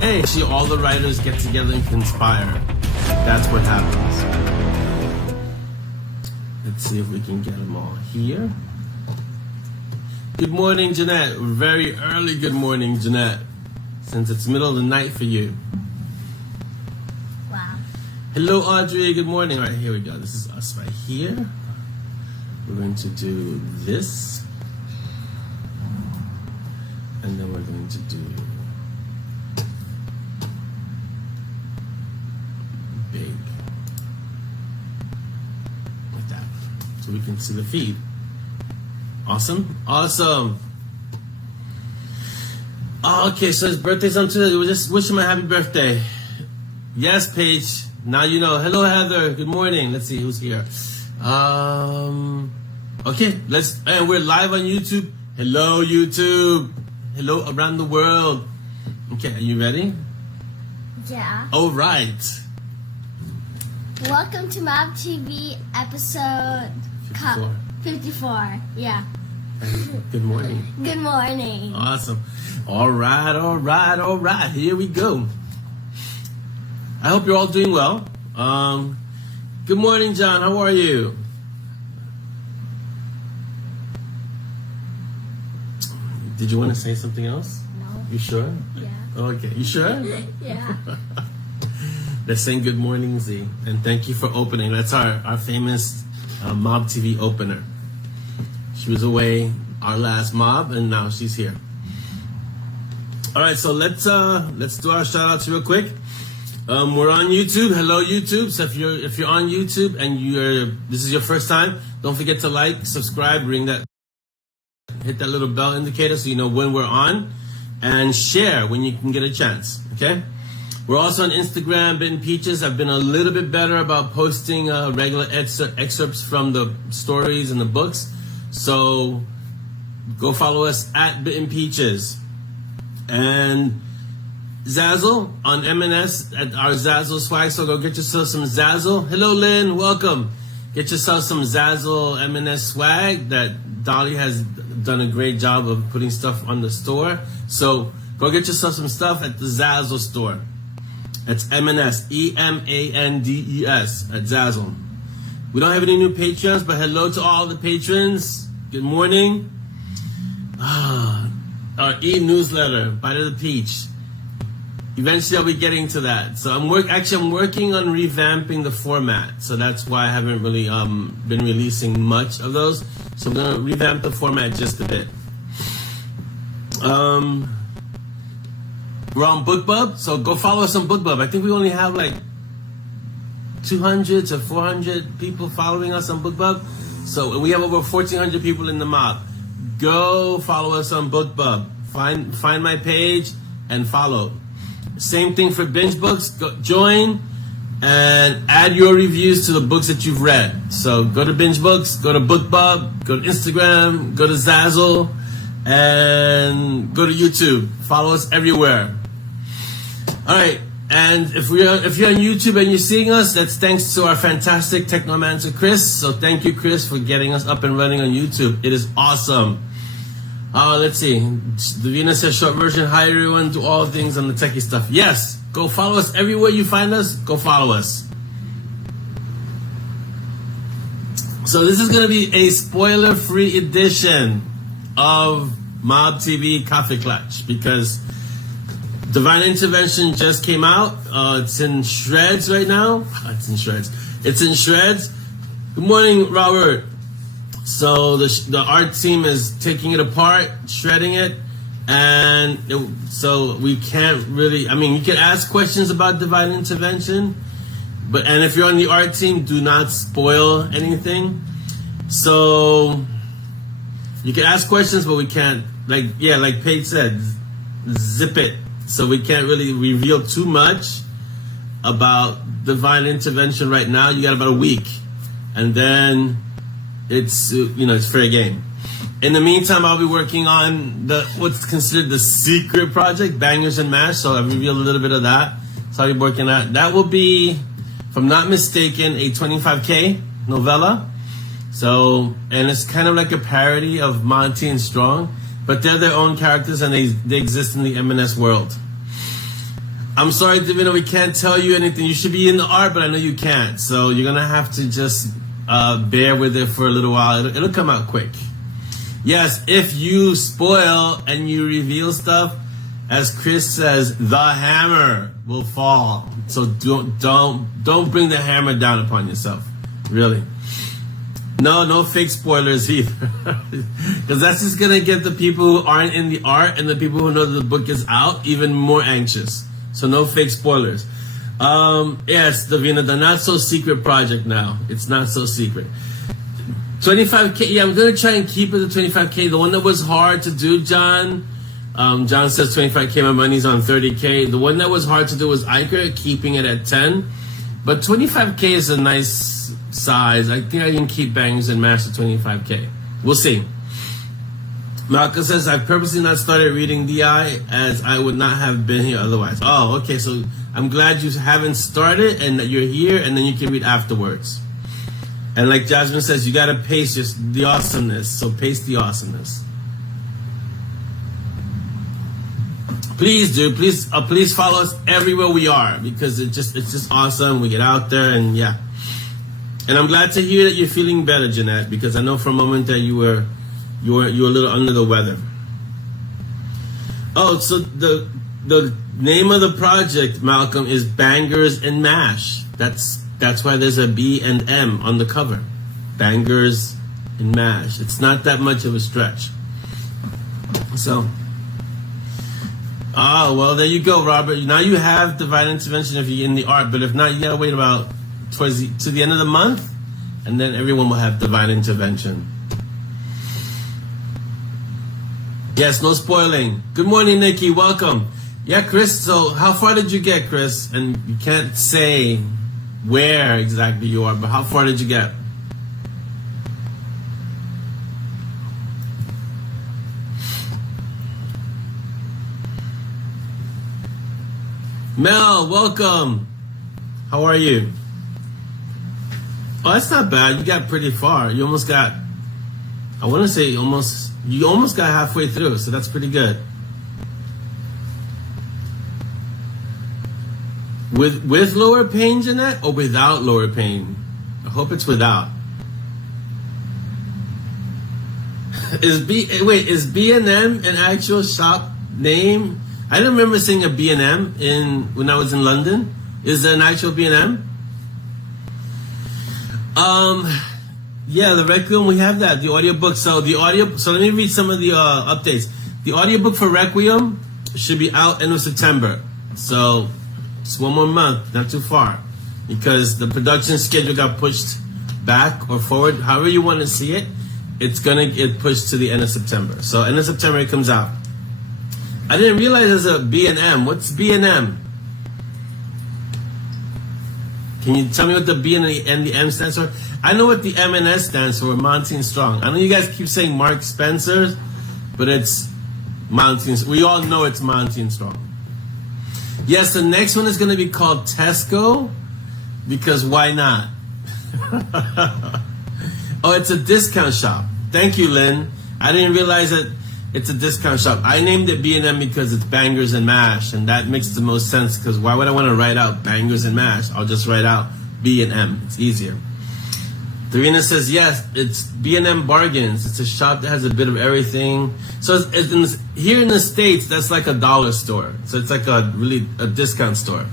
Hey, see, all the writers get together and conspire. That's what happens. Let's see if we can get them all here. Good morning, Jeanette. Very early good morning, Jeanette. Since it's middle of the night for you. Wow. Hello, Audrey. Good morning. All right, here we go. This is us right here. We're going to do this. And then we're going to do big. Like that. So we can see the feed. Awesome. Awesome. Oh, okay, so his birthday's on Tuesday. We just wish him a happy birthday. Yes, Paige. Now you know. Hello, Heather. Good morning. Let's see who's here. Okay, and we're live on YouTube. Hello, YouTube. Hello around the world. Okay, are you ready? Yeah. All right. Welcome to Mob TV episode 54. 54. Yeah. Good morning. Good morning. Awesome. All right, all right, all right. Here we go. I hope you're all doing well. Good morning, John. How are you? Did you want to say something else? No. You sure? Yeah. Okay. You sure? Yeah. They're saying good morning, Z. And thank you for opening. That's our famous Mob TV opener. She was away our last Mob, and now she's here. All right, so let's do our shout outs real quick. We're on YouTube. Hello, YouTube. So if you're on YouTube and this is your first time, don't forget to like, subscribe, hit that little bell indicator so you know when we're on, and share when you can get a chance. Okay. We're also on Instagram, Bitten Peaches. I've been a little bit better about posting regular excerpts from the stories and the books. So go follow us at Bitten Peaches. And ZAZZLE on M&S at our ZAZZLE swag. So go get yourself some ZAZZLE. Hello, Lynn. Welcome. Get yourself some ZAZZLE M&S swag that Dolly has done a great job of putting stuff on the store. So go get yourself some stuff at the ZAZZLE store. That's M&S, EMANDES at ZAZZLE. We don't have any new Patreons, but hello to all the patrons. Good morning. Our e-newsletter, Bite of the Peach. Eventually I'll be getting to that. So I'm working on revamping the format. So that's why I haven't really been releasing much of those. So I'm gonna revamp the format just a bit. We're on BookBub, so go follow us on BookBub. I think we only have like 200 to 400 people following us on BookBub. So we have over 1,400 people in the mob. Go follow us on BookBub. Find my page and follow. Same thing for Binge Books. Go, join and add your reviews to the books that you've read. So go to Binge Books, go to BookBub, go to Instagram, go to ZAZZLE, and go to YouTube. Follow us everywhere. All right, and if you're on YouTube and you're seeing us, that's thanks to our fantastic technomancer Chris. So thank you, Chris, for getting us up and running on YouTube. It is awesome. Let's see. Davina says short version. Hi everyone. Do all things on the techie stuff. Yes. Go follow us everywhere you find us. Go follow us. So this is going to be a spoiler-free edition of Mob TV Coffee Clutch because Divine Intervention just came out. It's in shreds right now. It's in shreds. Good morning, Robert. So the art team is taking it apart, shredding it, and so we can't really. I mean, you can ask questions about Divine Intervention, and if you're on the art team, do not spoil anything. So you can ask questions, but we can't. Like Paige said, zip it. So we can't really reveal too much about Divine Intervention right now. You got about a week, and then it's fair game. In the meantime, I'll be working on what's considered the secret project, Bangers and Mash. So I've revealed a little bit of that. So I'll be working on that. That will be, if I'm not mistaken, a 25K novella. So, and it's kind of like a parody of Monty and Strong, but they're their own characters and they exist in the M&S world. I'm sorry, Davina, we can't tell you anything. You should be in the art, but I know you can't. So you're gonna have to just bear with it for a little while. It'll come out quick. Yes, if you spoil and you reveal stuff, as Chris says, the hammer will fall. So don't bring the hammer down upon yourself. Really. No fake spoilers either. Because that's just going to get the people who aren't in the art and the people who know that the book is out even more anxious. So no fake spoilers. Yes, Davina, the not so secret project now. It's not so secret. 25K, yeah, I'm going to try and keep it at 25K. The one that was hard to do, John says 25K, my money's on 30K. The one that was hard to do was Iker, keeping it at 10. But 25K is a nice size. I think I can keep Bangers and Mash at 25K. We'll see. Malcolm says, I purposely not started reading DI as I would not have been here otherwise. Oh, okay, so I'm glad you haven't started and that you're here and then you can read afterwards. And like Jasmine says, you gotta pace the awesomeness. So pace the awesomeness. Please do. Please follow us everywhere we are because it's just awesome. We get out there and yeah. And I'm glad to hear that you're feeling better, Jeanette, because I know for a moment that you were a little under the weather. Oh, so the name of the project, Malcolm, is Bangers and Mash. That's why there's a B and M on the cover. Bangers and Mash. It's not that much of a stretch. So, well, there you go, Robert. Now you have Divine Intervention if you're in the art, but if not, you gotta wait about to the end of the month, and then everyone will have Divine Intervention. Yes, no spoiling. Good morning, Nikki. Welcome. Yeah, Chris. So, how far did you get, Chris? And you can't say where exactly you are, but how far did you get? Mel, welcome. How are you? Oh, that's not bad. You got pretty far. You almost got, I want to say you almost got halfway through, so that's pretty good. With lower pain, Jeanette, or without lower pain? I hope it's without. Is B&M an actual shop name? I didn't remember seeing a B&M when I was in London. Is there an actual B&M? Yeah, the Requiem, we have that, the audiobook. So let me read some of the updates. The audiobook for Requiem should be out end of September. So it's 1 more month, not too far, because the production schedule got pushed back or forward. However you want to see it, it's gonna get pushed to the end of September. So end of September it comes out. I didn't realize there's a B and M. What's B and M? Can you tell me what the B and the M stands for? I know what the M and S stands for, Monty Strong. I know you guys keep saying Mark Spencer, but it's Monty. We all know it's Monty Strong. Yes, the next one is going to be called Tesco, because why not? Oh, it's a discount shop. Thank you, Lynn. I didn't realize that it's a discount shop. I named it B&M because it's bangers and mash, and that makes the most sense, because why would I want to write out bangers and mash? I'll just write out B&M. It's easier. Darina says, yes, it's B&M Bargains. It's a shop that has a bit of everything. So here in the States, that's like a dollar store. So it's like a discount store.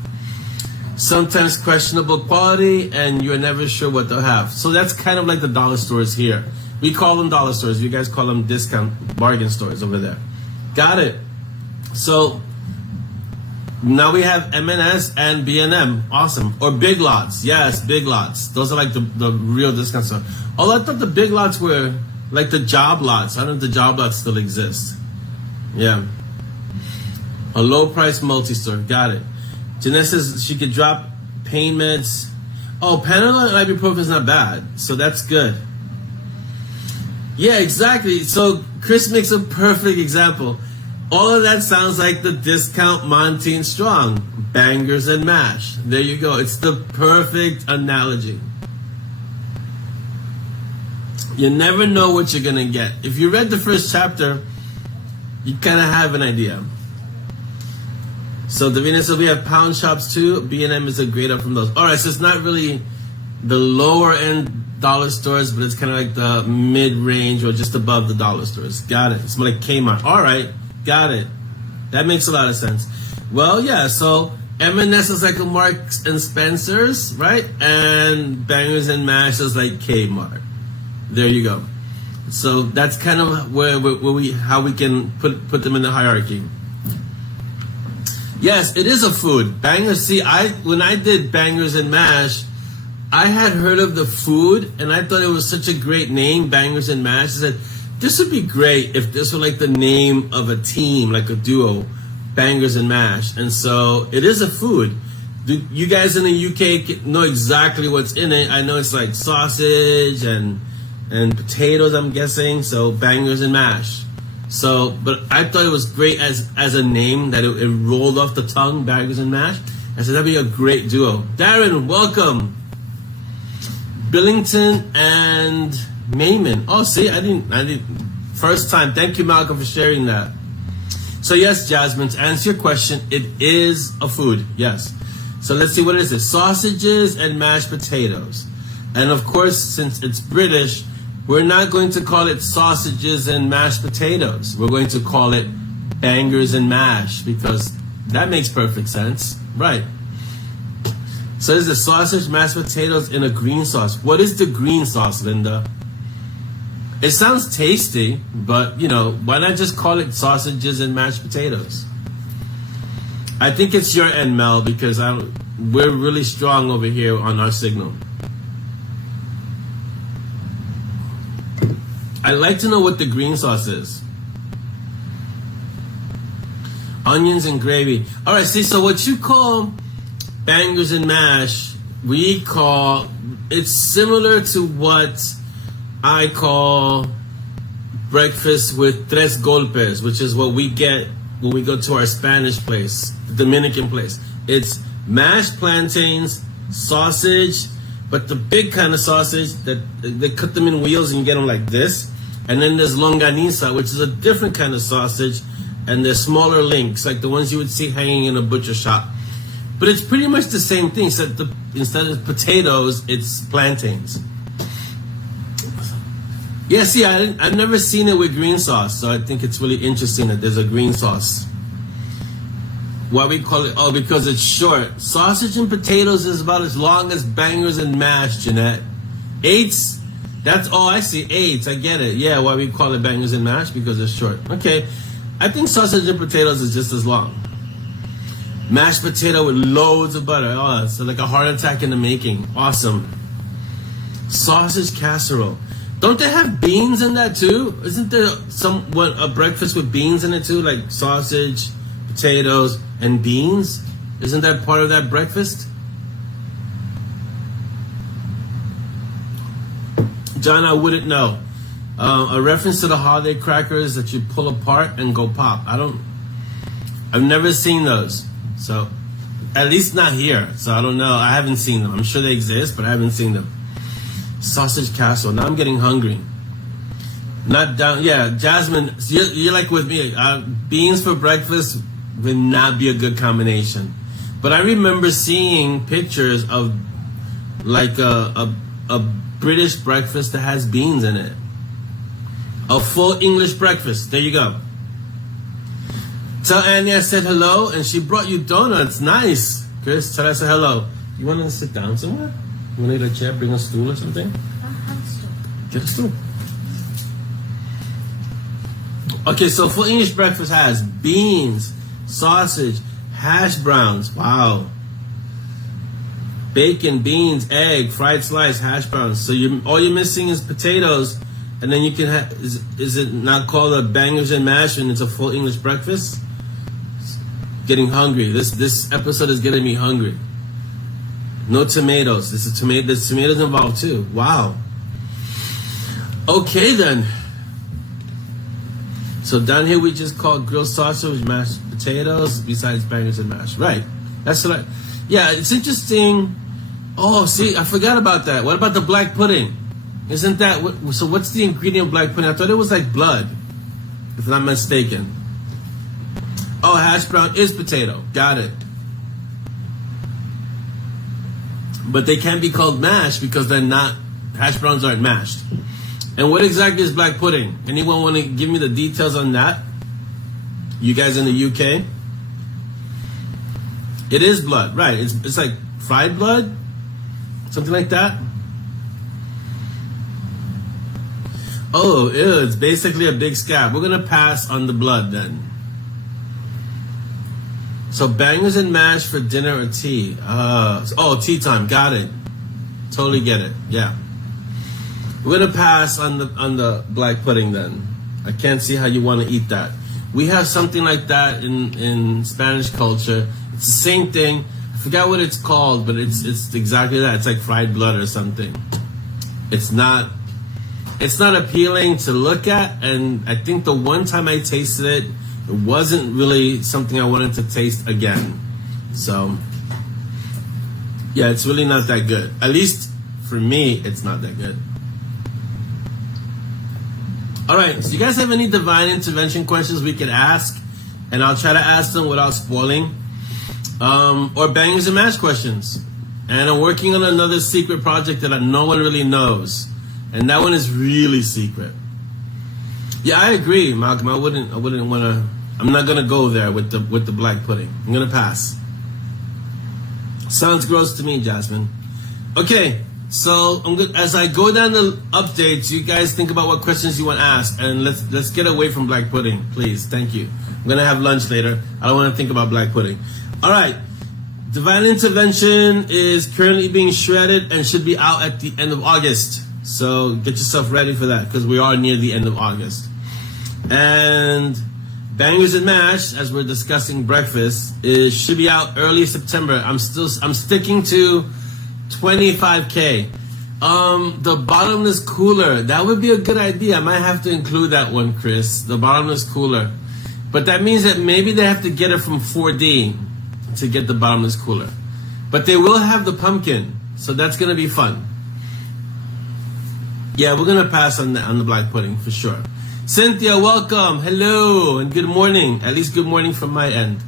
Sometimes questionable quality, and you're never sure what they'll have. So that's kind of like the dollar stores here. We call them dollar stores. You guys call them discount bargain stores over there. Got it. So now we have M&S and B&M. Awesome. Or Big Lots. Yes, Big Lots. Those are like the real discount stores. Although I thought the Big Lots were like the job lots. I don't know if the job lots still exist. Yeah. A low price multi-store. Got it. Jeanette says she could drop pain meds. Oh, Panadol and ibuprofen is not bad. So that's good. Yeah, exactly. So Chris makes a perfect example. All of that sounds like the discount Monty Strong. Bangers and mash. There you go. It's the perfect analogy. You never know what you're going to get. If you read the first chapter, you kind of have an idea. So Davina said we have pound shops too. B&M is a grade up from those. All right, so it's not really the lower end dollar stores, but it's kind of like the mid-range or just above the dollar stores. Got it. It's more like Kmart. All right, got it. That makes a lot of sense. Well, yeah, so M&S is like a Marks and Spencer's, right? And Bangers and Mash is like Kmart. There you go. So that's kind of how we can put them in the hierarchy. Yes, it is a food. Bangers. See, when I did Bangers and Mash, I had heard of the food, and I thought it was such a great name, Bangers and Mash. I said, this would be great if this were like the name of a team, like a duo, Bangers and Mash. And so it is a food. Do you guys in the UK know exactly what's in it? I know it's like sausage and potatoes, I'm guessing. So Bangers and Mash. So, but I thought it was great as a name, that it rolled off the tongue, Bangers and Mash. I said that'd be a great duo. Darren, welcome. Billington and Mayman. Oh, see, I didn't. First time. Thank you, Malcolm, for sharing that. So yes, Jasmine, to answer your question, it is a food. Yes. So let's see, what is it? Sausages and mashed potatoes. And of course, since it's British, we're not going to call it sausages and mashed potatoes. We're going to call it Bangers and Mash, because that makes perfect sense. Right. So there's the sausage, mashed potatoes in a green sauce. What is the green sauce, Linda? It sounds tasty, but, you know, why not just call it sausages and mashed potatoes? I think it's your end, Mel, because we're really strong over here on our signal. I'd like to know what the green sauce is. Onions and gravy. All right, see, so what you call Bangers and Mash, we call, it's similar to what I call breakfast with tres golpes, which is what we get when we go to our Spanish place, the Dominican place. It's mashed plantains, sausage, but the big kind of sausage that they cut them in wheels and you get them like this. And then there's longaniza, which is a different kind of sausage, and there's smaller links, like the ones you would see hanging in a butcher shop. But it's pretty much the same thing, except instead of potatoes, it's plantains. Yeah, see, I've never seen it with green sauce, so I think it's really interesting that there's a green sauce. Why we call it? Oh, because it's short. Sausage and potatoes is about as long as Bangers and Mash, Jeanette. Eights? That's, oh, I see, eights. I get it. Yeah, why we call it Bangers and Mash? Because it's short. Okay. I think sausage and potatoes is just as long. Mashed potato with loads of butter. Oh, it's like a heart attack in the making. Awesome. Sausage casserole. Don't they have beans in that too? Isn't there a breakfast with beans in it too? Like sausage, potatoes, and beans? Isn't that part of that breakfast? John, I wouldn't know. A reference to the holiday crackers that you pull apart and go pop. I've never seen those. So, at least not here. So I don't know. I haven't seen them. I'm sure they exist, but I haven't seen them. Sausage casserole. Now I'm getting hungry. Not down. Yeah, Jasmine, you're like with me. Beans for breakfast would not be a good combination. But I remember seeing pictures of like a British breakfast that has beans in it. A full English breakfast. There you go. Tell Annie I said hello, and she brought you donuts. Nice. Chris, tell her I said hello. You want to sit down somewhere? You want to get a chair, bring a stool or something? I have a stool. Get a stool. Okay, so full English breakfast has beans, sausage, hash browns. Wow. Bacon, beans, egg, fried slice, hash browns. So all you're missing is potatoes, and then you can have. Is it not called a bangers and mash, and it's a full English breakfast? Getting hungry. This episode is getting me hungry. No tomatoes. There's tomatoes involved too. Wow. Okay then. So down here we just call grilled sausage, mashed potatoes, besides bangers and mash. Right. That's what yeah, it's interesting. Oh, see, I forgot about that. What about the black pudding? Isn't that, so what's the ingredient of black pudding? I thought it was like blood, if I'm not mistaken. Oh, hash brown is potato. Got it. But they can't be called mashed because they're not, hash browns aren't mashed. And what exactly is black pudding? Anyone want to give me the details on that? You guys in the UK? It is blood, right. It's like fried blood? Something like that? Oh, ew, it's basically a big scab. We're going to pass on the blood then. So bangers and mash for dinner or tea. Oh, tea time. Got it. Totally get it. Yeah. We're going to pass on the black pudding then. I can't see how you want to eat that. We have something like that in Spanish culture. It's the same thing. I forgot what it's called, but it's exactly that. It's like fried blood or something. It's not appealing to look at, and I think the one time I tasted it, it wasn't really something I wanted to taste again. So, yeah, it's really not that good. At least for me, it's not that good. All right, so you guys have any divine intervention questions we could ask? And I'll try to ask them without spoiling. Or bangers and mash questions. And I'm working on another secret project that no one really knows. And that one is really secret. Yeah, I agree, Malcolm. I wouldn't want to. I'm not gonna go there with the black pudding. I'm gonna pass. Sounds gross to me, Jasmine. Okay, so as I go down the updates, you guys think about what questions you want to ask, and let's get away from black pudding, please. Thank you. I'm gonna have lunch later. I don't want to think about black pudding. All right. Divine Intervention is currently being shredded and should be out at the end of August. So get yourself ready for that because we are near the end of August. And Bangers and Mash, as we're discussing breakfast, should be out early September. I'm sticking to 25K. The bottomless cooler, that would be a good idea. I might have to include that one, Chris. The bottomless cooler. But that means that maybe they have to get it from 4D to get the bottomless cooler. But they will have the pumpkin, so that's going to be fun. Yeah, we're going to pass on the black pudding for sure. Cynthia, welcome. Hello, and good morning. At least good morning from my end.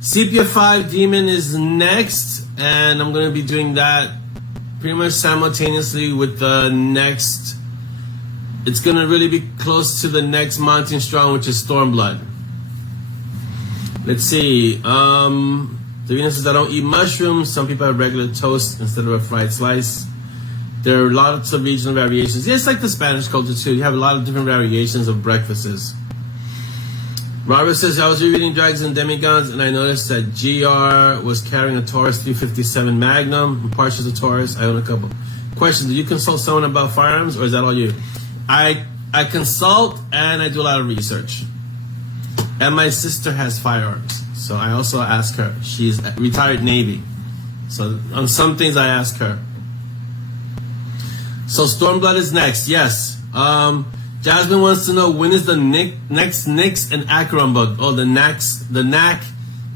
Sepia 5 Demon is next, and I'm going to be doing that pretty much simultaneously with the next. It's going to really be close to the next Monty Strong, which is Stormblood. Let's see. Davina says, I don't eat mushrooms. Some people have regular toast instead of a fried slice. There are lots of regional variations. It's like the Spanish culture too. You have a lot of different variations of breakfasts. Robert says, I was rereading Dragons and Demigods, and I noticed that GR was carrying a Taurus 357 Magnum, and partials of Taurus. I own a couple. Question, do you consult someone about firearms, or is that all you? I consult, and I do a lot of research. And my sister has firearms, so I also ask her. She's a retired Navy. So on some things, I ask her. So Stormblood is next, yes. Jasmine wants to know, when is the next Nyx and Acheron book? Oh, the knack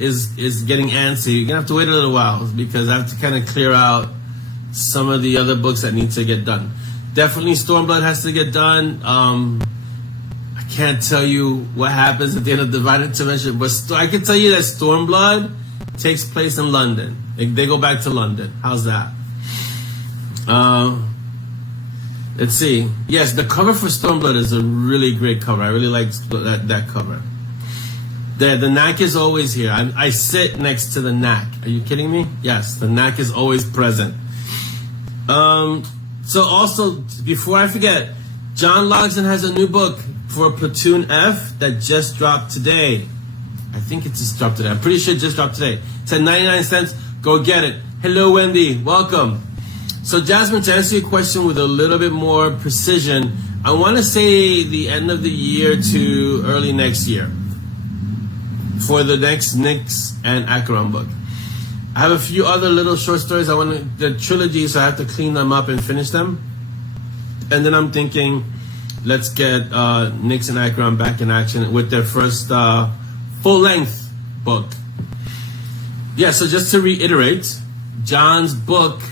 is getting antsy. You're gonna have to wait a little while because I have to kind of clear out some of the other books that need to get done. Definitely Stormblood has to get done. I can't tell you what happens at the end of Divine Intervention, but I can tell you that Stormblood takes place in London. They go back to London. How's that? Let's see. Yes, the cover for Stormblood is a really great cover. I really like that cover. The knack is always here. I sit next to the knack. Are you kidding me? Yes, the knack is always present. So also, before I forget, John Logsdon has a new book for Platoon F that just dropped today. I think it just dropped today. I'm pretty sure it just dropped today. It's at 99 cents. Go get it. Hello, Wendy. Welcome. So Jasmine, to answer your question with a little bit more precision, I want to say the end of the year to early next year for the next Nyx and Acheron book. I have a few other little short stories. The trilogy, so I have to clean them up and finish them. And then I'm thinking, let's get Nyx and Acheron back in action with their first full-length book. Yeah, so just to reiterate, John's book,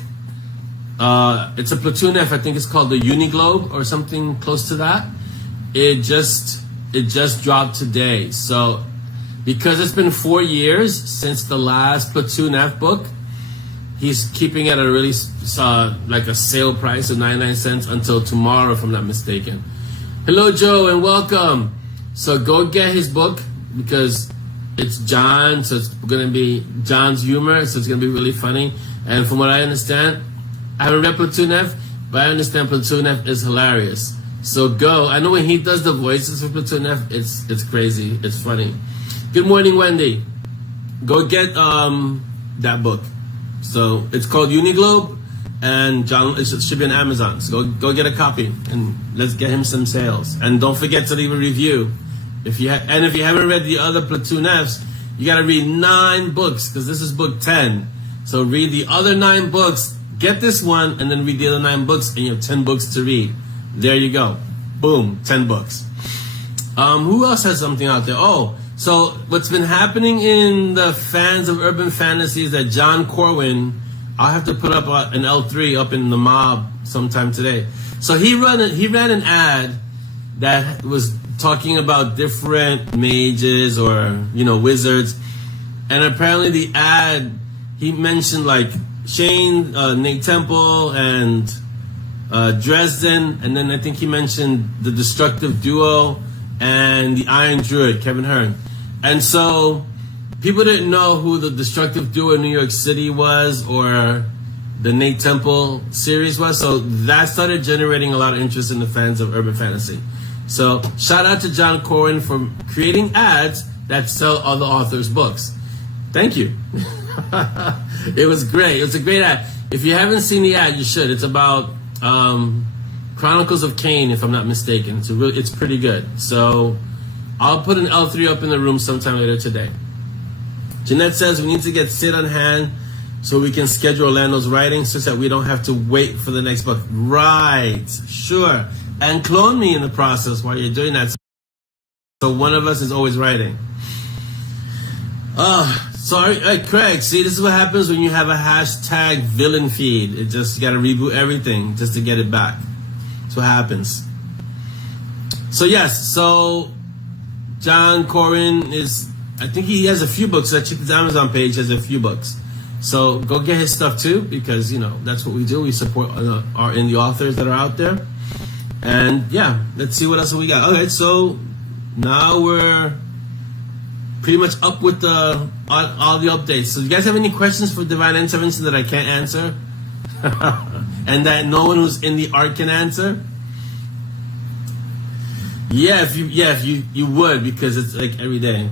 it's a Platoon F. I think it's called the Uniglobe or something close to that. It just dropped today. So because it's been 4 years since the last Platoon F book, he's keeping it at a really like a sale price of 99 cents until tomorrow, if I'm not mistaken. Hello, Joe, and welcome. So go get his book because it's John, so it's going to be John's humor, so it's going to be really funny. And from what I understand, I haven't read Platoon F, but I understand Platoon F is hilarious. So go. I know when he does the voices for Platoon F, it's crazy. It's funny. Good morning, Wendy. Go get that book. So it's called Uniglobe, and John, it should be on Amazon. So go get a copy, and let's get him some sales. And don't forget to leave a review. If you haven't read the other Platoon Fs, you got to read 9 books because this is book 10. So read the other 9 books. Get this one and then read the other 9 books, and you have 10 books to read. There you go. Boom, 10 books. Who else has something out there? Oh, so what's been happening in the fans of urban fantasy is that John Corwin, I'll have to put up an L3 up in the mob sometime today. So he ran an ad that was talking about different mages or, wizards. And apparently the ad, he mentioned like Shane, Nate Temple, and Dresden, and then I think he mentioned the Destructive Duo and the Iron Druid, Kevin Hearn. And so people didn't know who the Destructive Duo in New York City was or the Nate Temple series was, so that started generating a lot of interest in the fans of urban fantasy. So shout out to John Corwin for creating ads that sell other authors' books. Thank you. It was great. It was a great ad. If you haven't seen the ad, you should. It's about Chronicles of Cain, if I'm not mistaken. It's pretty good. So I'll put an L3 up in the room sometime later today. Jeanette says we need to get Sid on hand so we can schedule Orlando's writing such that we don't have to wait for the next book. Right. Sure. And clone me in the process while you're doing that. So one of us is always writing. Sorry, Craig, see, this is what happens when you have a hashtag villain feed. You got to reboot everything just to get it back. That's what happens. So yes, so John Corwin I think he has a few books. I checked his Amazon page, he has a few books. So go get his stuff too, because, that's what we do. We support our indie authors that are out there. And yeah, let's see what else we got. Okay, so now we're pretty much up with all the updates. So you guys have any questions for Divine Intervention that I can't answer? And that no one who's in the art can answer? Yeah, if you would, because it's like every day.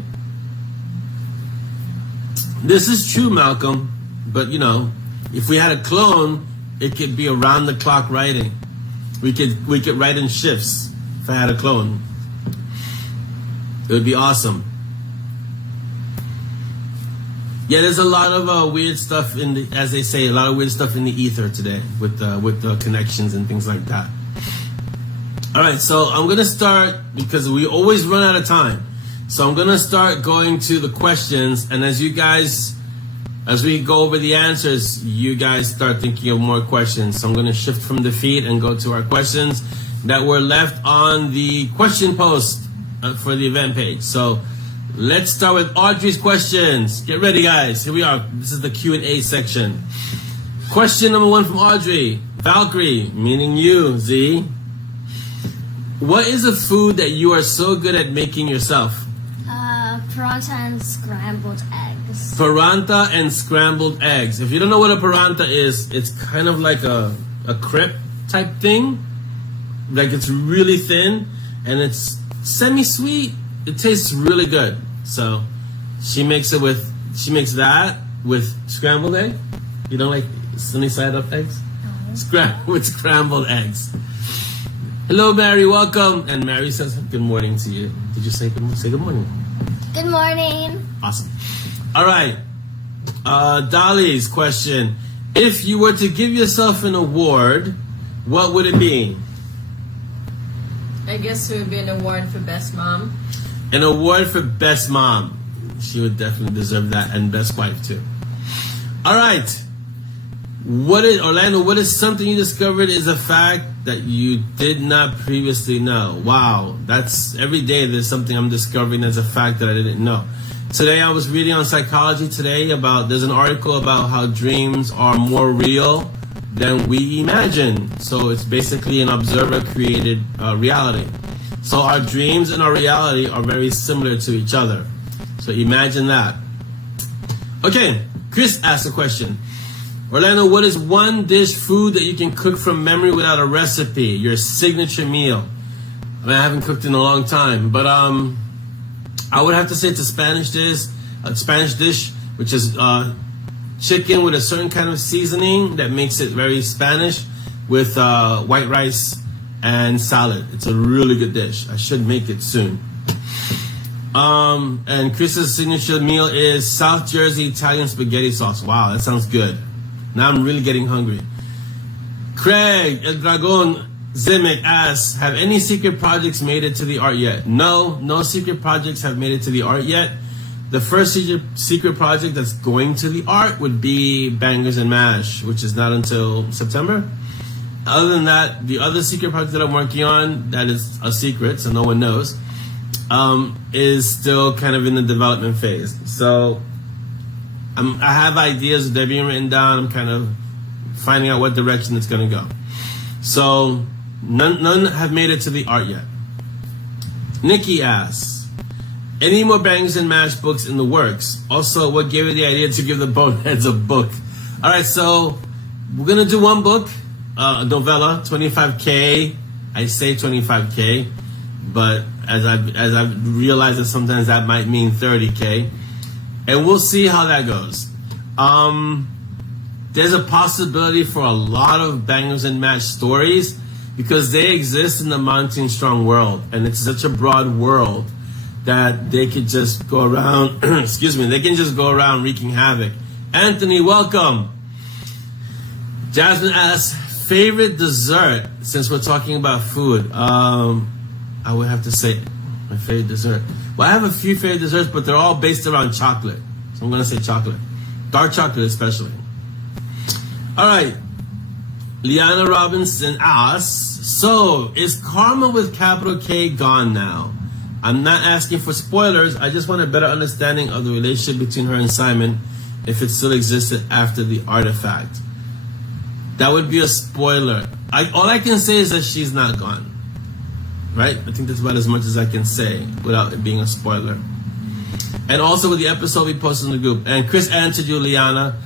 This is true, Malcolm, but you know, if we had a clone, it could be around the clock writing. We could write in shifts if I had a clone. It would be awesome. Yeah, there's a lot of weird stuff in the, as they say, a lot of weird stuff in the ether today with the connections and things like that. All right, so I'm gonna start because we always run out of time. So I'm gonna start going to the questions, and as we go over the answers, you guys start thinking of more questions. So I'm gonna shift from the feed and go to our questions that were left on the question post for the event page. So let's start with Audrey's questions. Get ready, guys. Here we are. This is the Q&A section. Question number 1 from Audrey. Valkyrie, meaning you, Z. What is a food that you are so good at making yourself? Paratha and scrambled eggs. Paratha and scrambled eggs. If you don't know what a paratha is, it's kind of like a crepe type thing. Like it's really thin and it's semi-sweet. It tastes really good. So she makes that with scrambled egg. You don't like sunny side up eggs? No. With scrambled eggs. Hello, Mary. Welcome. And Mary says good morning to you. Did you say good morning? Good morning. Awesome. All right. Dolly's question. If you were to give yourself an award, what would it be? I guess it would be an award for best mom. An award for best mom. She would definitely deserve that, and best wife too. All right. Orlando, what is something you discovered is a fact that you did not previously know? Wow, that's every day there's something I'm discovering as a fact that I didn't know. Today I was reading on psychology today there's an article about how dreams are more real than we imagine. So it's basically an observer created reality. So our dreams and our reality are very similar to each other. So imagine that. Okay, Chris asked a question. Orlando, what is one dish food that you can cook from memory without a recipe? Your signature meal. I mean, I haven't cooked in a long time, but I would have to say it's a Spanish dish, which is chicken with a certain kind of seasoning that makes it very Spanish with white rice and salad. It's a really good dish. I should make it soon. And Chris's signature meal is South Jersey Italian spaghetti sauce. Wow, that sounds good. Now I'm really getting hungry. Craig El Dragon Zimek asks, have any secret projects made it to the art yet? No secret projects have made it to the art yet. The first secret project that's going to the art would be Bangers and Mash, which is not until September. Other than that, the other secret project that I'm working on, that is a secret, so no one knows, is still kind of in the development phase. So I have ideas, they're being written down. I'm kind of finding out what direction it's going to go. So none have made it to the art yet. Nikki asks, any more Bangers and Mash books in the works? Also, what gave you the idea to give the Boneheads a book? All right, so we're going to do one book, a novella, 25K. I say 25K, but as I've realized that sometimes that might mean 30K. And we'll see how that goes. There's a possibility for a lot of Bangers and Mash stories because they exist in the Monty Strong world. And it's such a broad world that they could just go around, they can just go around wreaking havoc. Anthony, welcome. Jasmine asks, favorite dessert, since we're talking about food. I would have to say my favorite dessert. Well, I have a few favorite desserts, but they're all based around chocolate. So I'm going to say chocolate. Dark chocolate especially. All right. Liana Robinson asks, so is Karma with capital K gone now? I'm not asking for spoilers. I just want a better understanding of the relationship between her and Simon, if it still existed after the artifact. That would be a spoiler. All I can say is that she's not gone. Right? I think that's about as much as I can say without it being a spoiler. And also with the episode we posted in the group. And Chris answered you, Liana,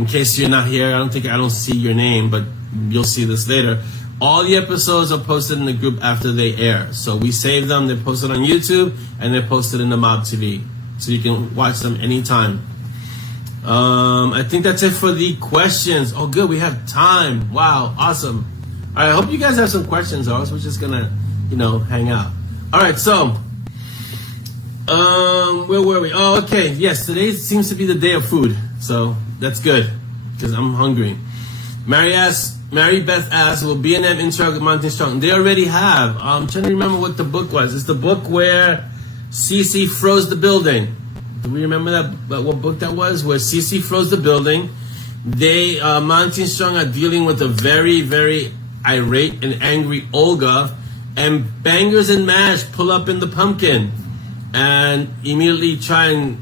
in case you're not here, I don't see your name, but you'll see this later. All the episodes are posted in the group after they air. So we save them, they're posted on YouTube, and they're posted in the Mob TV. So you can watch them anytime. I think that's it for the questions. Oh, good, we have time. Wow, awesome. All right, I hope you guys have some questions, or else we're just gonna, hang out. All right, so, where were we? Oh, okay, yes, today seems to be the day of food. So that's good, because I'm hungry. Mary Beth asks, will B&M interact with Monty Strong? They already have. I'm trying to remember what the book was. It's the book where Cece froze the building. Do we remember that? What book that was? Where Cece froze the building. Monty and Strong are dealing with a very, very irate and angry Olga, and Bangers and Mash pull up in the pumpkin and immediately try and,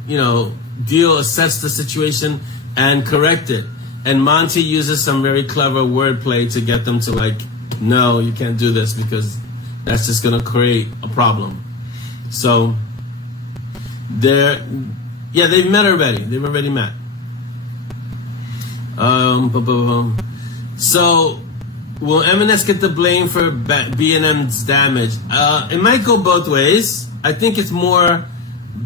assess the situation and correct it. And Monty uses some very clever wordplay to get them to no, you can't do this because that's just going to create a problem. So they've met already. They've already met. So will M&S get the blame for B&M's damage? It might go both ways. I think it's more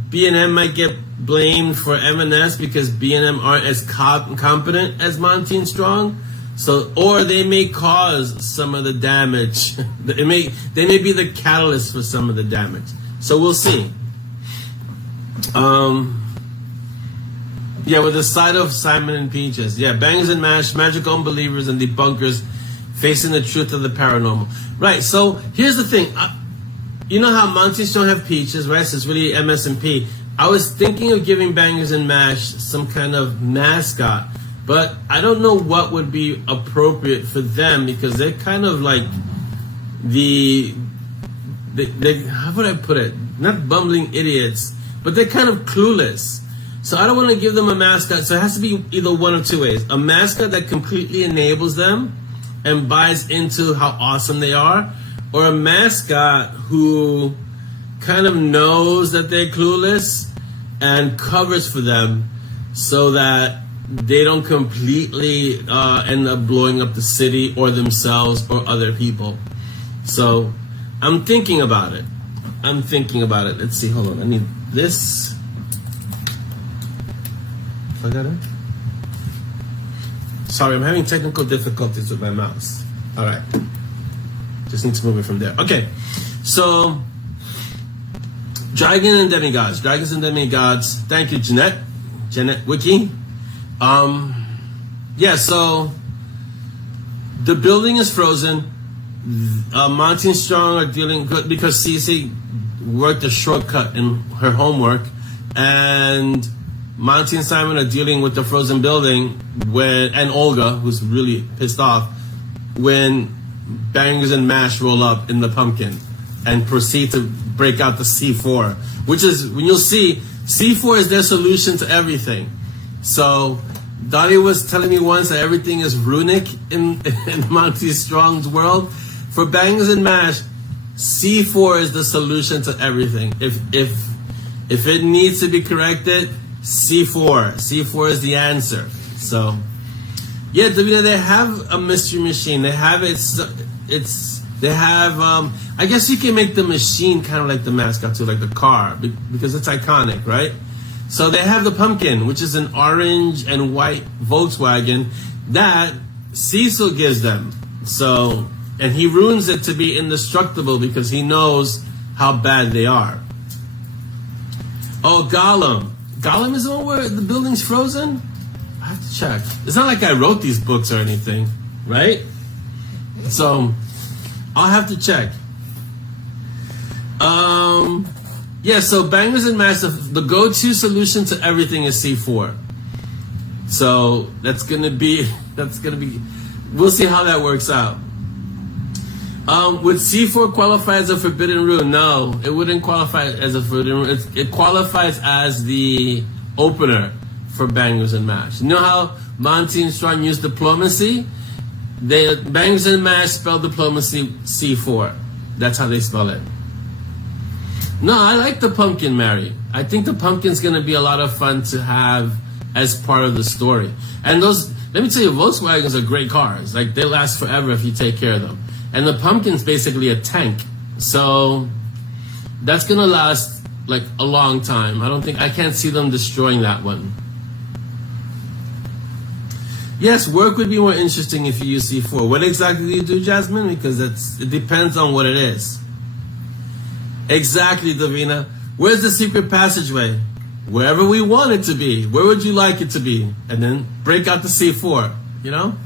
B&M might get blamed for M&S because B&M aren't as competent as Monty and Strong. So, or they may cause some of the damage. They may be the catalyst for some of the damage. So we'll see. With the side of Simon and Peaches. Yeah, Bangers and Mash, magical unbelievers and debunkers facing the truth of the paranormal. Right, so here's the thing. You know how Monty and Strong have Peaches, right? So it's really MS&P. I was thinking of giving Bangers and Mash some kind of mascot, but I don't know what would be appropriate for them because they're kind of like how would I put it? Not bumbling idiots, but they're kind of clueless. So I don't want to give them a mascot. So it has to be either one of two ways. A mascot that completely enables them and buys into how awesome they are, or a mascot who kind of knows that they're clueless and covers for them so that they don't completely end up blowing up the city or themselves or other people. So I'm thinking about it. Let's see, hold on. I need this. Plug that in. Sorry, I'm having technical difficulties with my mouse. All right. Just need to move it from there. Okay. So, Dragons and Demigods. Thank you, Jeanette Wiki. So the building is frozen. Monty and Strong are dealing good because Cece worked a shortcut in her homework, and Monty and Simon are dealing with the frozen building and Olga, who's really pissed off, when Bangers and Mash roll up in the pumpkin and proceed to break out the C4, which is, when you'll see, C4 is their solution to everything. So Dottie was telling me once that everything is runic in Monty Strong's world. For Bangers and Mash, C4 is the solution to everything. If it needs to be corrected, C4 is the answer. So yeah, they have a mystery machine. They have I guess you can make the machine kind of like the mascot too, like the car, because it's iconic, right? So they have the pumpkin, which is an orange and white Volkswagen that Cecil gives them. So, and he ruins it to be indestructible because he knows how bad they are. Oh, Gollum. Gollum is the one where the building's frozen? I have to check. It's not like I wrote these books or anything, right? So, I'll have to check. So Bangers and Mash, the go-to solution to everything is C4. So that's gonna be, we'll see how that works out. Would C4 qualify as a forbidden rune? No, it wouldn't qualify as a forbidden rune. It qualifies as the opener for Bangers and Mash. You know how Monty and Strong use diplomacy? Bangers and Mash spell diplomacy C4. That's how they spell it. No, I like the pumpkin, Mary. I think the pumpkin's going to be a lot of fun to have as part of the story. And those, let me tell you, Volkswagens are great cars. Like, they last forever if you take care of them. And the pumpkin's basically a tank. So that's gonna last like a long time. I can't see them destroying that one. Yes, work would be more interesting if you use C4. What exactly do you do, Jasmine? Because it depends on what it is. Exactly, Davina. Where's the secret passageway? Wherever we want it to be. Where would you like it to be? And then break out the C4, you know?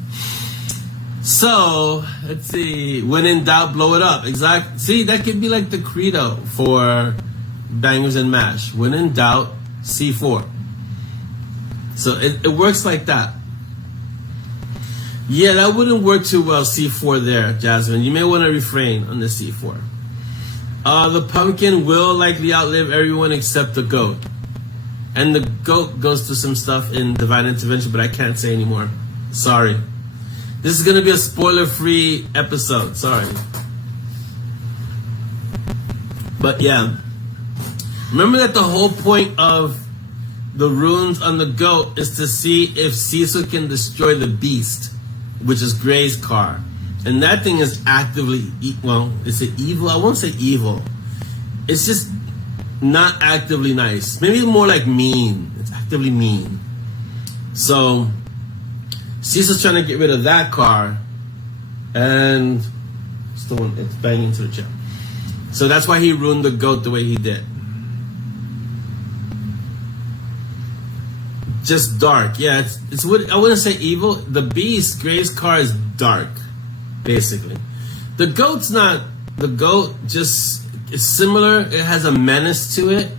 So, let's see. When in doubt, blow it up. Exactly. See, that could be like the credo for Bangers and Mash. When in doubt, C4. So it works like that. Yeah, that wouldn't work too well, C4 there, Jasmine. You may want to refrain on the C4. The pumpkin will likely outlive everyone except the goat. And the goat goes through some stuff in Divine Intervention, but I can't say anymore. Sorry. This is going to be a spoiler-free episode. Sorry. But yeah. Remember that the whole point of the runes on the goat is to see if Cecil can destroy the beast, which is Gray's car. And that thing is actively, well, is it evil? I won't say evil. It's just not actively nice. Maybe more like mean. It's actively mean. So Cecil's trying to get rid of that car, and it's banging into the chair. So that's why he ruined the goat the way he did. Just dark. Yeah, it's what I wouldn't say evil. The beast, Gray's car, is dark, basically. The goat's not. The goat just is similar. It has a menace to it,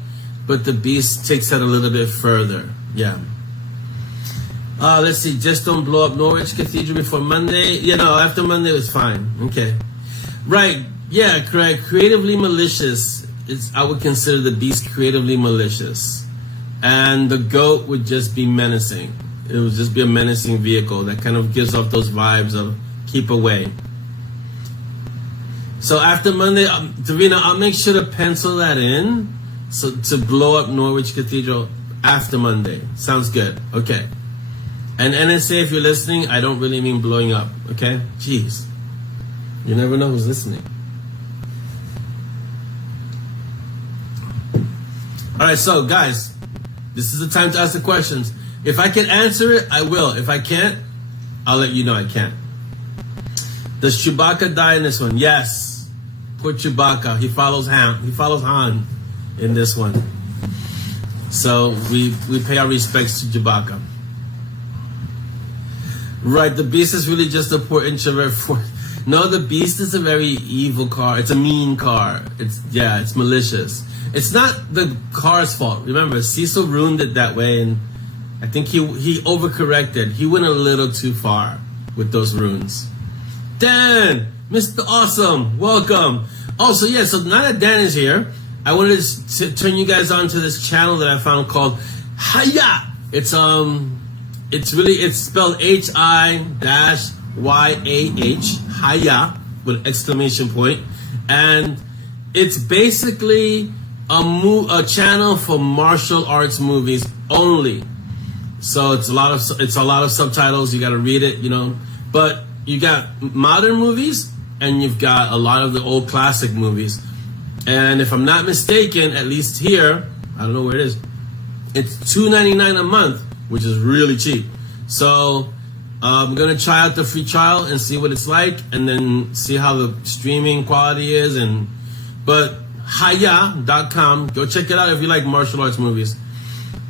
but the beast takes that a little bit further. Yeah. Let's see. Just don't blow up Norwich Cathedral before Monday. You know, after Monday was fine. Okay. Right. Yeah. Correct. Creatively malicious. I would consider the beast creatively malicious. And the goat would just be menacing. It would just be a menacing vehicle that kind of gives off those vibes of keep away. So after Monday, Davina, I'll make sure to pencil that in. So to blow up Norwich Cathedral after Monday. Sounds good. Okay. And NSA, if you're listening, I don't really mean blowing up. Okay? Jeez. You never know who's listening. Alright, so guys, this is the time to ask the questions. If I can answer it, I will. If I can't, I'll let you know I can't. Does Chewbacca die in this one? Yes. Poor Chewbacca. He follows Han. He follows Han in this one. So we pay our respects to Chewbacca. Right, the beast is really just a poor introvert for. No, the beast is a very evil car. It's a mean car. It's malicious. It's not the car's fault. Remember, Cecil ruined it that way, and I think he overcorrected. He went a little too far with those runes. Dan, Mr. Awesome, welcome. Also, yeah, so now that Dan is here, I wanted to turn you guys on to this channel that I found called Haya. It's spelled H-I-YAH, Haya, with an exclamation point. And it's basically a channel for martial arts movies only. So it's a lot of subtitles. You got to read it, you know. But you got modern movies and you've got a lot of the old classic movies. And if I'm not mistaken, at least here, I don't know where it is, it's $2.99 a month, which is really cheap. So I'm gonna try out the free trial and see what it's like, and then see how the streaming quality is. But Haya.com, go check it out if you like martial arts movies.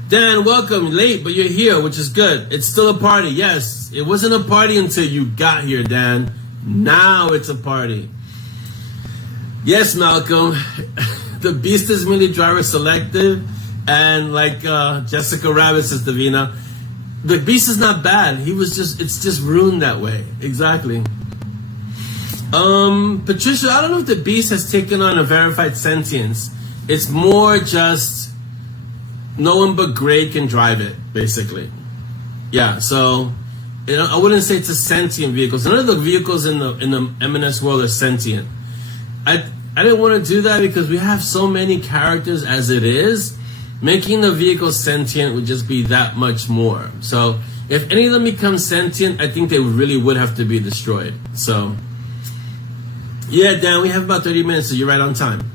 Dan, welcome. Late, but you're here, which is good. It's still a party. Yes, it wasn't a party until you got here, Dan. Now it's a party. Yes, Malcolm. The beast is really driver selective, and like Jessica Rabbit says, Davina, the beast is not bad. It's just ruined that way. Exactly. Patricia, I don't know if the beast has taken on a verified sentience. It's more just no one but Gray can drive it, basically. Yeah, so I wouldn't say it's a sentient vehicle. None of the vehicles in the M&S world are sentient. I didn't want to do that because we have so many characters as it is making the vehicle sentient would just be that much more. So if any of them become sentient, I think they really would have to be destroyed. So yeah, Dan, we have about 30 minutes, so you're right on time.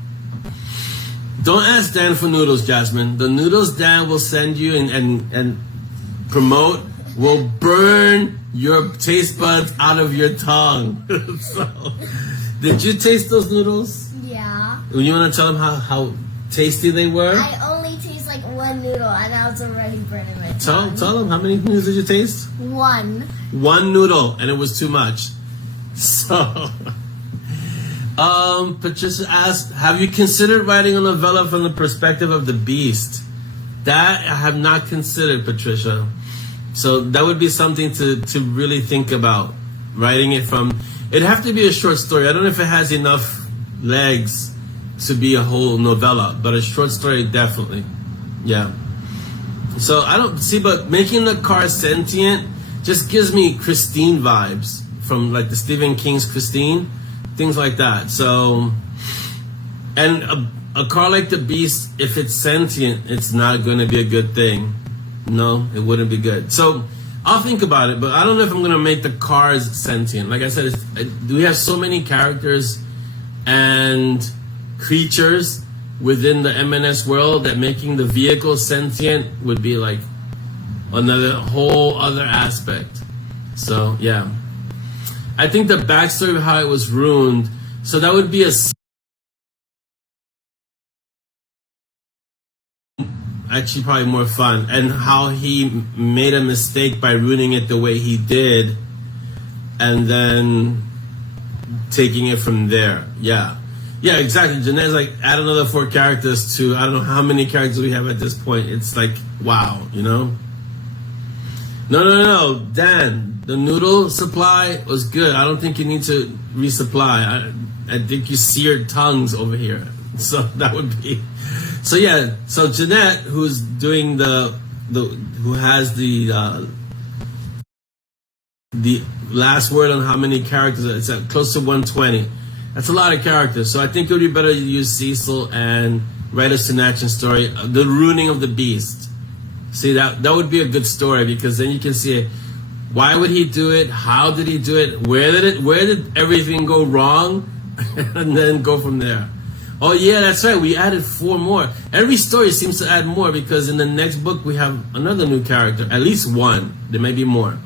Don't ask Dan for noodles, Jasmine. The noodles Dan will send you and promote will burn your taste buds out of your tongue. So, did you taste those noodles? Yeah. You want to tell them how tasty they were? I only taste like one noodle and I was already burning my tongue. Tell them, how many noodles did you taste? One. One noodle, and it was too much. So, Patricia asked, have you considered writing a novella from the perspective of the beast? That I have not considered, Patricia. So that would be something to really think about. Writing it from, it'd have to be a short story. I don't know if it has enough legs to be a whole novella, but a short story definitely. Yeah. So I don't see, but making the car sentient just gives me Christine vibes from like the Stephen King's Christine. Things like that. So, and a car like the Beast, if it's sentient, it's not going to be a good thing. No, it wouldn't be good. So, I'll think about it, but I don't know if I'm going to make the cars sentient. Like I said, we have so many characters and creatures within the MNS world that making the vehicle sentient would be like another whole other aspect. So, yeah. I think the backstory of how it was ruined, so that would be actually probably more fun, and how he made a mistake by ruining it the way he did, and then taking it from there. Yeah, exactly. Jeanette's like, add another 4 characters to, I don't know how many characters we have at this point. It's like, wow, you know? No, Dan, the noodle supply was good. I don't think you need to resupply. I think you seared tongues over here. So that would be, so yeah. So Jeanette, who's doing who has the last word on how many characters, it's at close to 120. That's a lot of characters. So I think it would be better to use Cecil and write a Sinachian story, the ruining of the beast. See, that would be a good story, because then you can see it. Why would he do it? How did he do it? Where did everything go wrong? And then go from there. Oh yeah, that's right. We added 4 more. Every story seems to add more, because in the next book we have another new character. At least one. There may be more.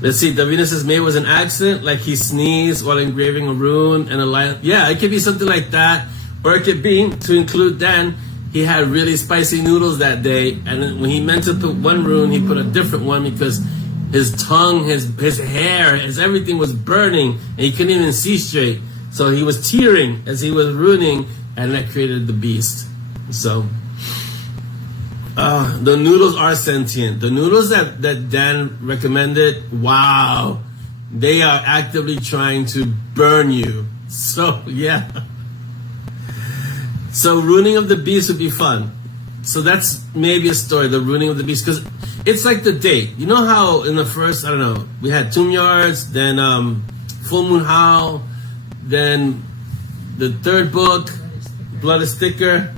Let's see. Davina says maybe it was an accident, like he sneezed while engraving a rune and a line. Yeah, it could be something like that. Or it could be, to include Dan, he had really spicy noodles that day, and then when he meant to put one rune, he put a different one, because his tongue, his hair, his everything was burning, and he couldn't even see straight. So he was tearing as he was ruining, and that created the beast. So the noodles are sentient. The noodles that Dan recommended, wow, they are actively trying to burn you. So yeah. So ruining of the beast would be fun. So that's maybe a story, the ruining of the beast, because it's like the date. You know how in the first, I don't know, we had Tomb Yards, then Full Moon Howl, then the third book, Blood is Thicker.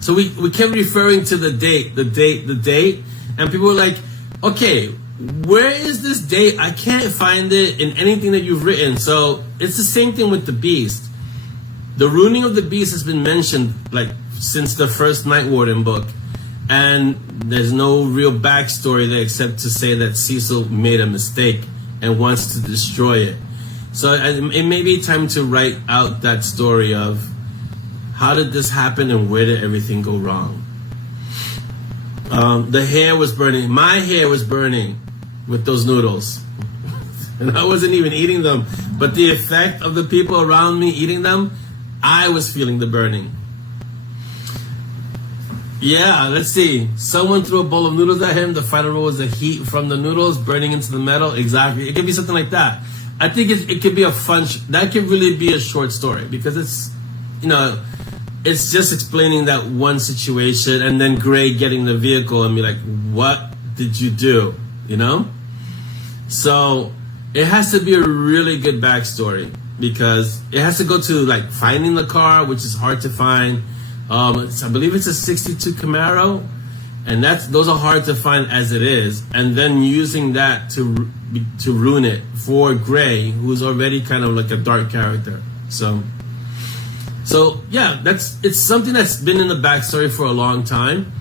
So we kept referring to the date, and people were like, okay, where is this date? I can't find it in anything that you've written. So it's the same thing with the beast. The ruining of the beast has been mentioned like since the first Night Warden book, and there's no real backstory there except to say that Cecil made a mistake and wants to destroy it. So it may be time to write out that story of how did this happen and where did everything go wrong. The hair was burning. My hair was burning with those noodles. And I wasn't even eating them, but the effect of the people around me eating them, I was feeling the burning. Yeah, let's see. Someone threw a bowl of noodles at him. The final rule was the heat from the noodles burning into the metal. Exactly. It could be something like that. I think it could be a fun, that could really be a short story, because it's, you know, it's just explaining that one situation, and then Gray getting the vehicle and be like, what did you do? You know? So it has to be a really good backstory, because it has to go to like finding the car, which is hard to find, I believe it's a 62 Camaro, and those are hard to find as it is. And then using that to ruin it for Gray, who's already kind of like a dark character. So yeah, it's something that's been in the backstory for a long time,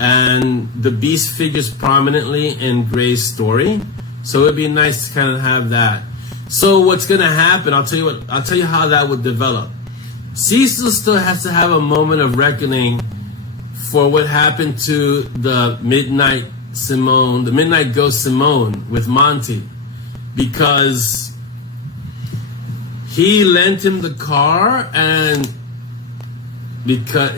and the Beast figures prominently in Gray's story. So it'd be nice to kind of have that. So what's gonna happen? I'll tell you how that would develop. Cecil still has to have a moment of reckoning for what happened to the Midnight Ghost Simone with Monty, because he lent him the car, and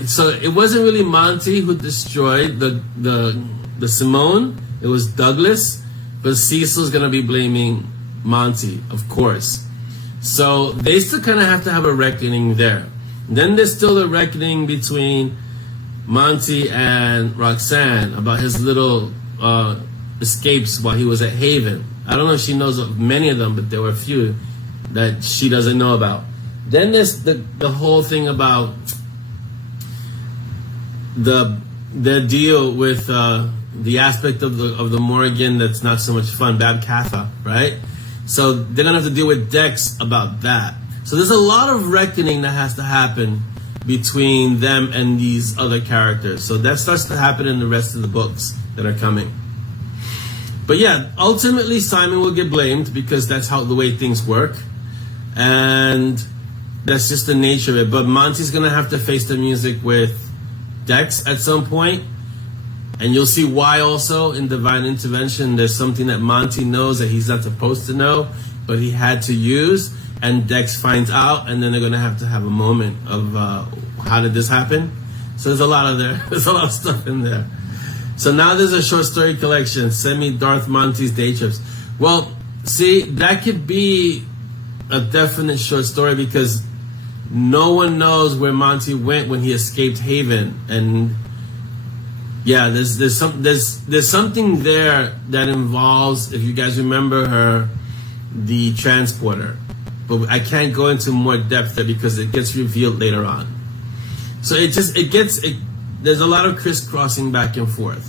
so it wasn't really Monty who destroyed the Simone, it was Douglas, but Cecil's gonna be blaming Monty, of course. So they still kind of have to have a reckoning there. Then there's still a reckoning between Monty and Roxanne about his little escapes while he was at Haven. I don't know if she knows of many of them, but there were a few that she doesn't know about. Then there's the whole thing about the deal with the aspect of the Morrigan that's not so much fun, Babkatha, right? So they're gonna have to deal with Dex about that. So there's a lot of reckoning that has to happen between them and these other characters. So that starts to happen in the rest of the books that are coming. But yeah, ultimately Simon will get blamed because that's how the way things work. And that's just the nature of it. But Monty's gonna have to face the music with Dex at some point. And you'll see why also in Divine Intervention. There's something that Monty knows that he's not supposed to know, but he had to use. And Dex finds out, and then they're gonna have to have a moment of how did this happen? So there's a lot of stuff in there. So now there's a short story collection, Send Me Darth Monty's Day Trips. Well, see, that could be a definite short story because no one knows where Monty went when he escaped Haven. And yeah, there's something there that involves, if you guys remember her, the transporter. But I can't go into more depth there because it gets revealed later on. So there's a lot of crisscrossing back and forth.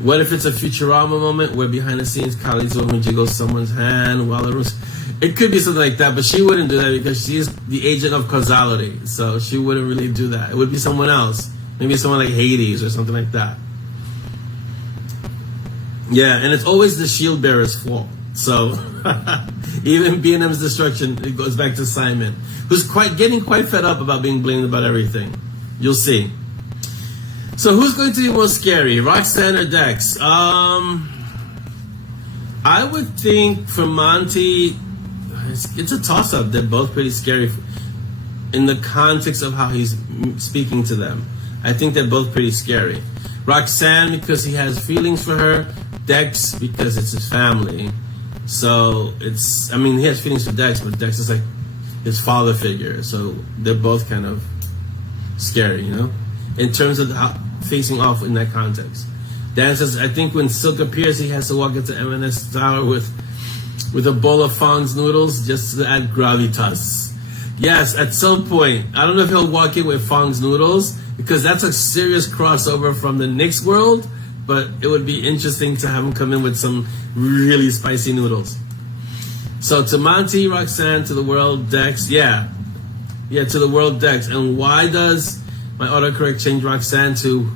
What if it's a Futurama moment where behind the scenes Kylie's woman jiggles someone's hand while it could be something like that, but she wouldn't do that because she's the agent of causality. So she wouldn't really do that. It would be someone else. Maybe someone like Hades or something like that. Yeah, and it's always the shield bearer's fault. So even B&M's destruction, it goes back to Simon, who's getting quite fed up about being blamed about everything. You'll see. So who's going to be more scary, Roxanne or Dex? I would think for Monty, it's a toss-up. They're both pretty scary in the context of how he's speaking to them. I think they're both pretty scary. Roxanne because he has feelings for her. Dex because it's his family. So he has feelings for Dex, but Dex is like his father figure. So they're both kind of scary, in terms of facing off in that context. Dan says, I think when Silk appears, he has to walk into M&S Tower with a bowl of Fong's noodles just to add gravitas. Yes, at some point. I don't know if he'll walk in with Fong's noodles because that's a serious crossover from the Knicks world, but it would be interesting to have him come in with some really spicy noodles. So to Monty, Roxanne, to the world, Dex. Yeah, to the world, Dex. And why does my autocorrect change Roxanne to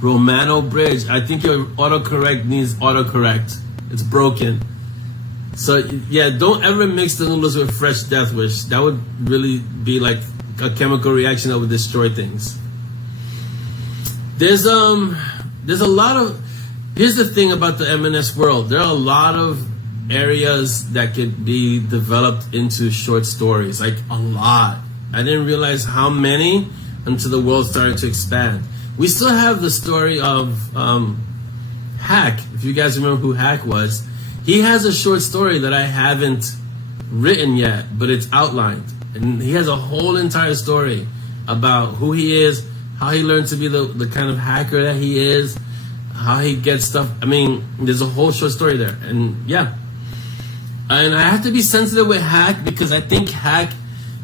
Romano Bridge? I think your autocorrect needs autocorrect. It's broken. So yeah, don't ever mix the noodles with fresh Death Wish. That would really be like a chemical reaction that would destroy things. There's a lot of, here's the thing about the M&S world. There are a lot of areas that could be developed into short stories, like a lot. I didn't realize how many until the world started to expand. We still have the story of Hack. If you guys remember who Hack was, he has a short story that I haven't written yet, but it's outlined. And he has a whole entire story about who he is, how he learned to be the kind of hacker that he is, how he gets stuff. I mean, there's a whole short story there. And yeah. And I have to be sensitive with Hack because I think Hack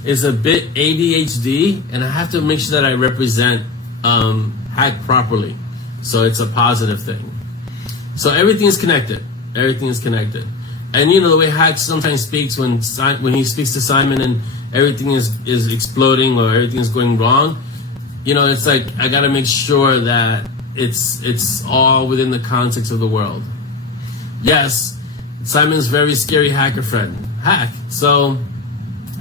is a bit ADHD, and I have to make sure that I represent Hack properly, so it's a positive thing. So everything is connected. Everything is connected. And you know the way Hack sometimes speaks when he speaks to Simon and everything is exploding or everything is going wrong. You know, it's like I got to make sure that it's all within the context of the world. Yes, Simon's very scary hacker friend, Hack. So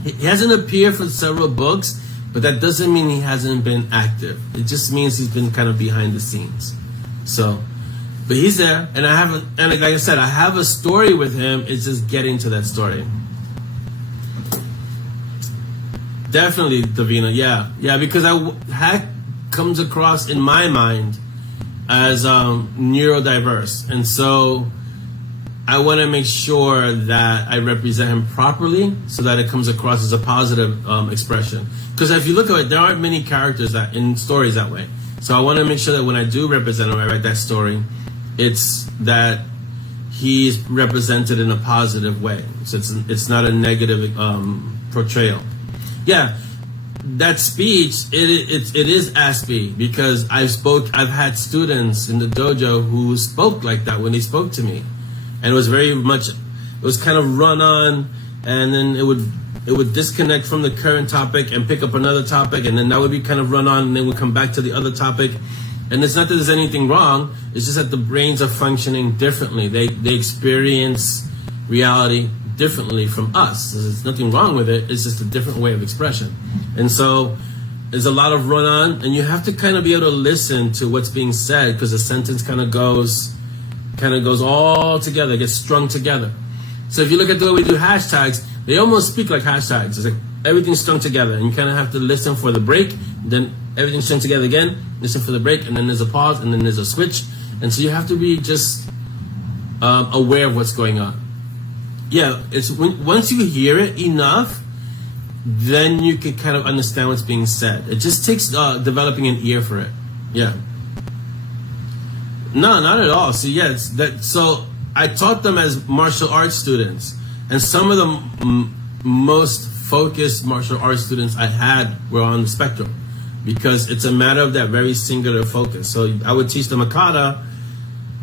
he hasn't appeared for several books, but that doesn't mean he hasn't been active. It just means he's been kind of behind the scenes. So, but he's there, and like I said, I have a story with him. It's just getting to that story. Definitely, Davina. Yeah, because Hack comes across in my mind as neurodiverse, and so I want to make sure that I represent him properly so that it comes across as a positive expression. Because if you look at it, there aren't many characters that in stories that way. So I want to make sure that when I do represent him, I write that story, it's that he's represented in a positive way. So it's not a negative portrayal. Yeah, that speech, it is Aspie, because I've had students in the dojo who spoke like that when they spoke to me. And it was it was kind of run on, and then it would disconnect from the current topic and pick up another topic, and then that would be kind of run on, and then we'd come back to the other topic. And it's not that there's anything wrong, it's just that the brains are functioning differently. They experience reality differently from us. There's nothing wrong with it, it's just a different way of expression. And so there's a lot of run on, and you have to kind of be able to listen to what's being said, because the sentence kind of goes all together, gets strung together. So if you look at the way we do hashtags, they almost speak like hashtags. It's like everything's strung together, and you kind of have to listen for the break, then everything's strung together again, listen for the break, and then there's a pause, and then there's a switch. And so you have to be just aware of what's going on. Yeah, once you hear it enough, then you can kind of understand what's being said. It just takes developing an ear for it. Yeah. No, not at all. So yeah, so I taught them as martial arts students, and some of the most focused martial arts students I had were on the spectrum, because it's a matter of that very singular focus. So I would teach them a kata,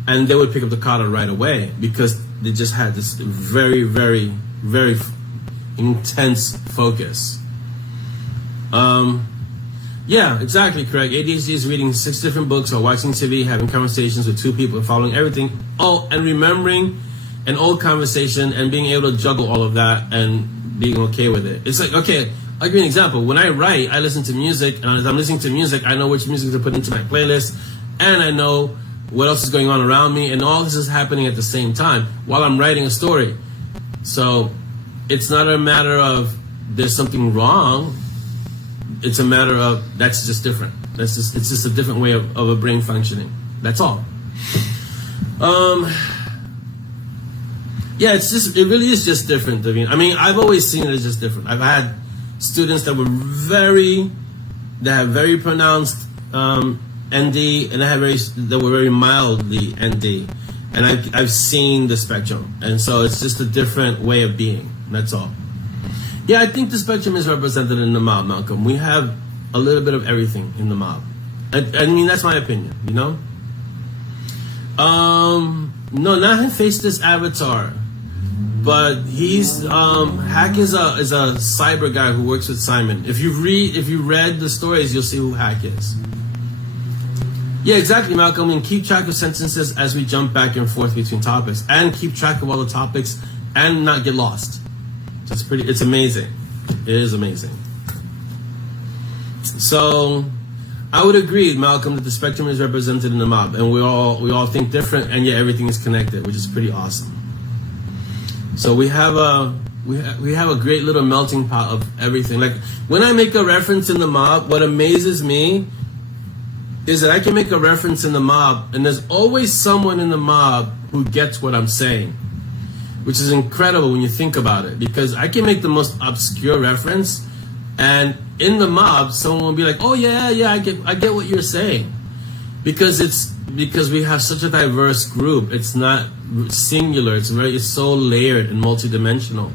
and they would pick up the kata right away, because they just had this very, very, very intense focus. Yeah, exactly, correct. ADHD is reading 6 different books or watching TV, having conversations with 2 people, following everything. Oh, and remembering an old conversation and being able to juggle all of that and being okay with it. It's like, okay, I'll give you an example. When I write, I listen to music, and as I'm listening to music, I know which music to put into my playlist, and I know what else is going on around me, and all this is happening at the same time while I'm writing a story. So it's not a matter of there's something wrong. It's a matter of that's just different. It's just a different way of a brain functioning. That's all. Yeah, it really is just different. I mean, I've always seen it as just different. I've had students that have very pronounced ND, and that were very mildly ND, and I've seen the spectrum, and so it's just a different way of being. That's all. Yeah, I think the spectrum is represented in the mob, Malcolm. We have a little bit of everything in the mob. I mean, that's my opinion, you know? No, not him face this avatar, but he's Hack is a cyber guy who works with Simon. If you read the stories, you'll see who Hack is. Yeah, exactly, Malcolm. And keep track of sentences as we jump back and forth between topics, and keep track of all the topics and not get lost. It's amazing. It is amazing. So I would agree, Malcolm, that the spectrum is represented in the mob, and we all think different, and yet everything is connected, which is pretty awesome. So we have a great little melting pot of everything. Like when I make a reference in the mob, what amazes me is that I can make a reference in the mob, and there's always someone in the mob who gets what I'm saying, which is incredible when you think about it, because I can make the most obscure reference, and in the mob, someone will be like, "Oh yeah, I get what you're saying," because we have such a diverse group. It's not singular. It's so layered and multidimensional,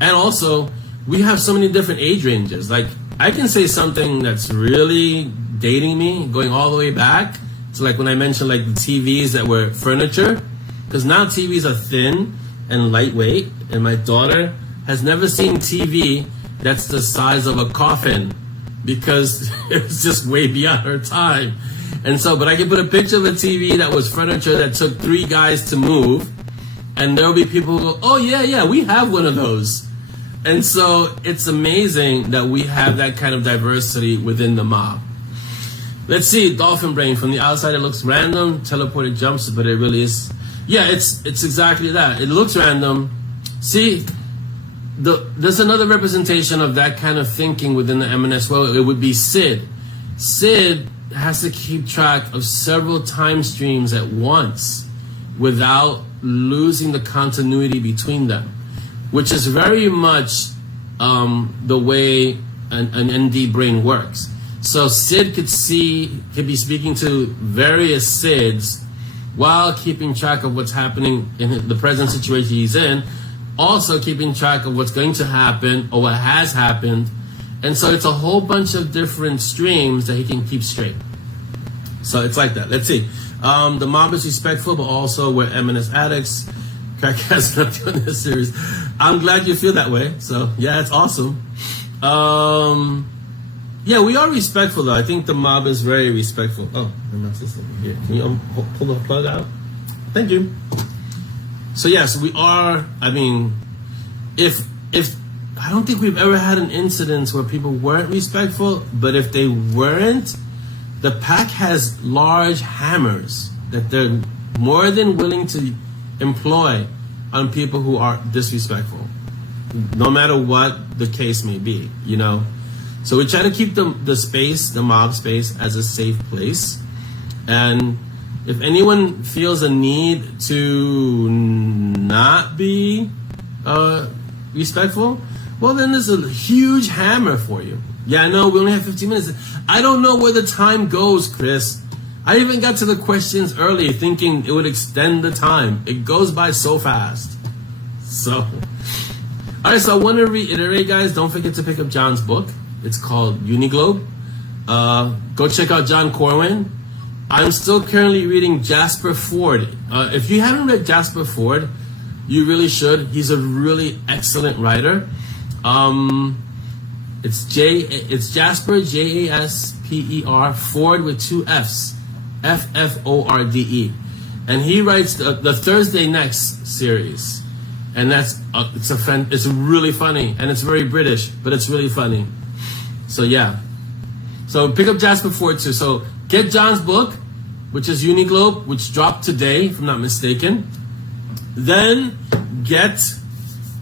and also we have so many different age ranges. Like, I can say something that's really dating me, going all the way back to like when I mentioned like the TVs that were furniture, because now TVs are thin and lightweight, and my daughter has never seen TV that's the size of a coffin because it was just way beyond her time. And so, but I can put a picture of a TV that was furniture that took 3 guys to move, and there'll be people who go, oh yeah, we have one of those. And so it's amazing that we have that kind of diversity within the mob. Let's see, Dolphin Brain. From the outside, it looks random, teleported jumps, but it really is. Yeah, it's exactly that. It looks random. See, there's another representation of that kind of thinking within the M&S world. It would be Sid. Sid has to keep track of several time streams at once without losing the continuity between them, which is very much the way an ND brain works. So Sid could be speaking to various Sids while keeping track of what's happening in the present situation he's in, also keeping track of what's going to happen or what has happened. And so it's a whole bunch of different streams that he can keep straight. So it's like that. Let's see. The mob is respectful, but also we're M&S addicts. Crackheads not doing this series. I'm glad you feel that way. So yeah, it's awesome. Yeah, we are respectful though. I think the mob is very respectful. Oh, and that's this over here. Can you pull the plug out? Thank you. So yes, we are. I mean, if I don't think we've ever had an incident where people weren't respectful, but if they weren't, the pack has large hammers that they're more than willing to employ on people who are disrespectful, no matter what the case may be, you know. So we try to keep the space, the mob space, as a safe place. And if anyone feels a need to not be respectful, well, then there's a huge hammer for you. Yeah, I know we only have 15 minutes. I don't know where the time goes, Chris. I even got to the questions earlier thinking it would extend the time. It goes by so fast. So, all right, so I want to reiterate, guys, don't forget to pick up John's book. It's called Uniglobe. Go check out John Corwin. I'm still currently reading Jasper Fforde. If you haven't read Jasper Fforde, you really should. He's a really excellent writer. It's Jasper, Jasper, Ford with 2 F's, Fforde, and he writes the Thursday Next series, and it's really funny, and it's very British, but it's really funny. So yeah, so pick up Jasper Fforde too. So get John's book, which is Uniglobe, which dropped today, if I'm not mistaken. Then get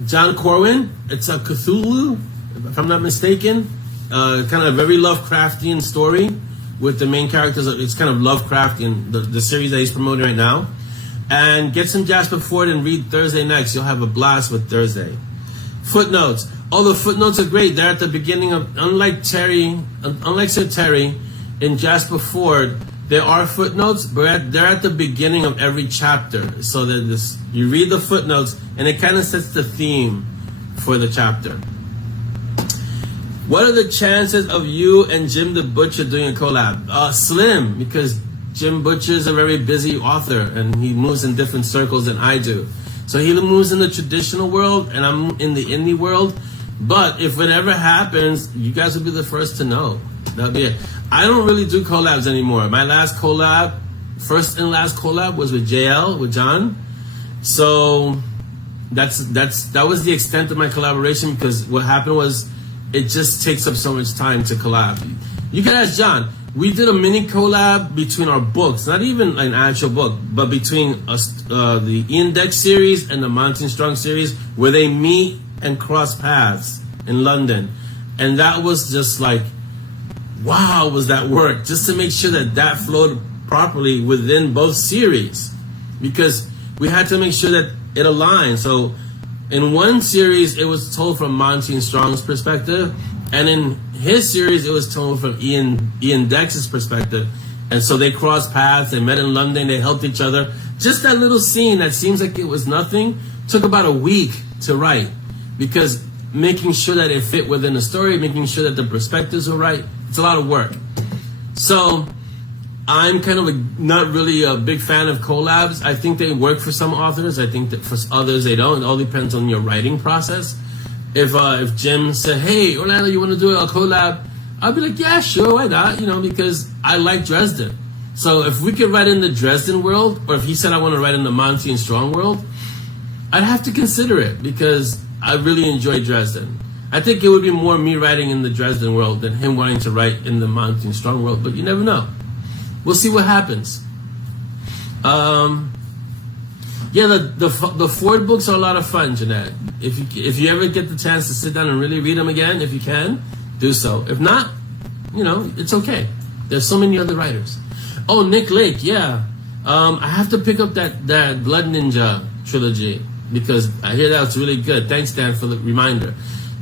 John Corwin. It's a Cthulhu, if I'm not mistaken, kind of very Lovecraftian story with the main characters. It's kind of Lovecraftian, the series that he's promoting right now. And get some Jasper Fforde and read Thursday Next. You'll have a blast with Thursday. Footnotes. All the footnotes are great. They're at the beginning of, unlike Sir Terry, in Jasper Fforde, there are footnotes, but they're at the beginning of every chapter. So that you read the footnotes, and it kind of sets the theme for the chapter. What are the chances of you and Jim the Butcher doing a collab? Slim, because Jim Butcher is a very busy author, and he moves in different circles than I do. So he moves in the traditional world, and I'm in the indie world. But if it ever happens, you guys will be the first to know. That'll be it. I don't really do collabs anymore. My last collab, first and last collab, was with JL, with John. So that was the extent of my collaboration, because what happened was it just takes up so much time to collab. You can ask John. We did a mini collab between our books, not even an actual book, but between us, the Ian Deck series and the Monty Strong series, where they meet and cross paths in London. And that was just like, wow, was that work, just to make sure that flowed properly within both series, because we had to make sure that it aligned. So in one series, it was told from Monty Strong's perspective, and in his series, it was told from Ian Dex's perspective. And so they crossed paths, they met in London, they helped each other. Just that little scene that seems like it was nothing took about a week to write, because making sure that it fit within the story, making sure that the perspectives are right. It's a lot of work. So I'm kind of not really a big fan of collabs. I think they work for some authors. I think that for others they don't. It all depends on your writing process. If Jim said, "Hey, Orlando, you want to do a collab?" I'd be like, "Yeah, sure, why not?" You know, because I like Dresden. So if we could write in the Dresden world, or if he said I want to write in the Monty and Strong world, I'd have to consider it because I really enjoy Dresden. I think it would be more me writing in the Dresden world than him wanting to write in the Monty and Strong world, but you never know. We'll see what happens. Yeah, the Ford books are a lot of fun, Jeanette. If you ever get the chance to sit down and really read them again, if you can, do so. If not, you know, it's okay. There's so many other writers. Oh, Nick Lake, yeah. I have to pick up that Blood Ninja trilogy because I hear that's really good. Thanks, Dan, for the reminder.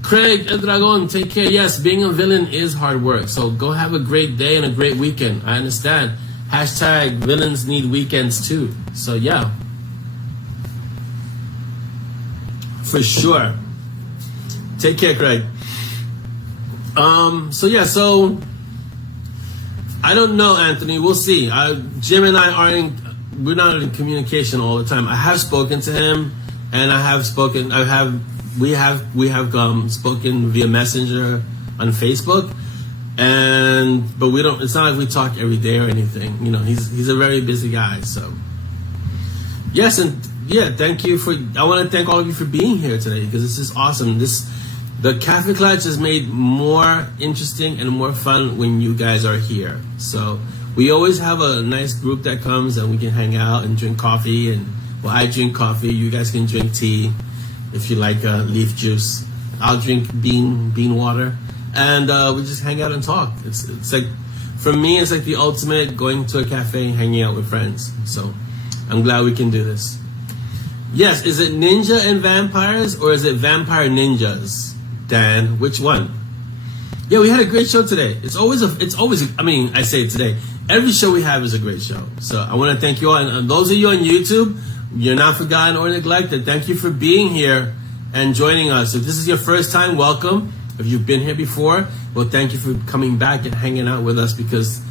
Craig El Dragon, take care. Yes, being a villain is hard work. So go have a great day and a great weekend. I understand. Hashtag villains need weekends too. So yeah. For sure. Take care, Craig. So yeah, so I don't know, Anthony. We'll see. Jim and I we're not in communication all the time. I have spoken to him, and we have spoken via Messenger on Facebook, but we don't. It's not like we talk every day or anything. You know, he's a very busy guy. So yes, and yeah, thank you I want to thank all of you for being here today because this is awesome. The Cafe Clutch is made more interesting and more fun when you guys are here. So we always have a nice group that comes and we can hang out and drink coffee. And well, I drink coffee. You guys can drink tea if you like leaf juice. I'll drink bean water, and we just hang out and talk. It's like, for me, it's like the ultimate going to a cafe and hanging out with friends. So I'm glad we can do this. Yes, is it ninja and vampires or is it vampire ninjas? Dan, which one? Yeah, we had a great show today. It's always I mean, I say it today. Every show we have is a great show. So I want to thank you all. And those of you on YouTube, you're not forgotten or neglected. Thank you for being here and joining us. If this is your first time, welcome. If you've been here before, well, thank you for coming back and hanging out with us because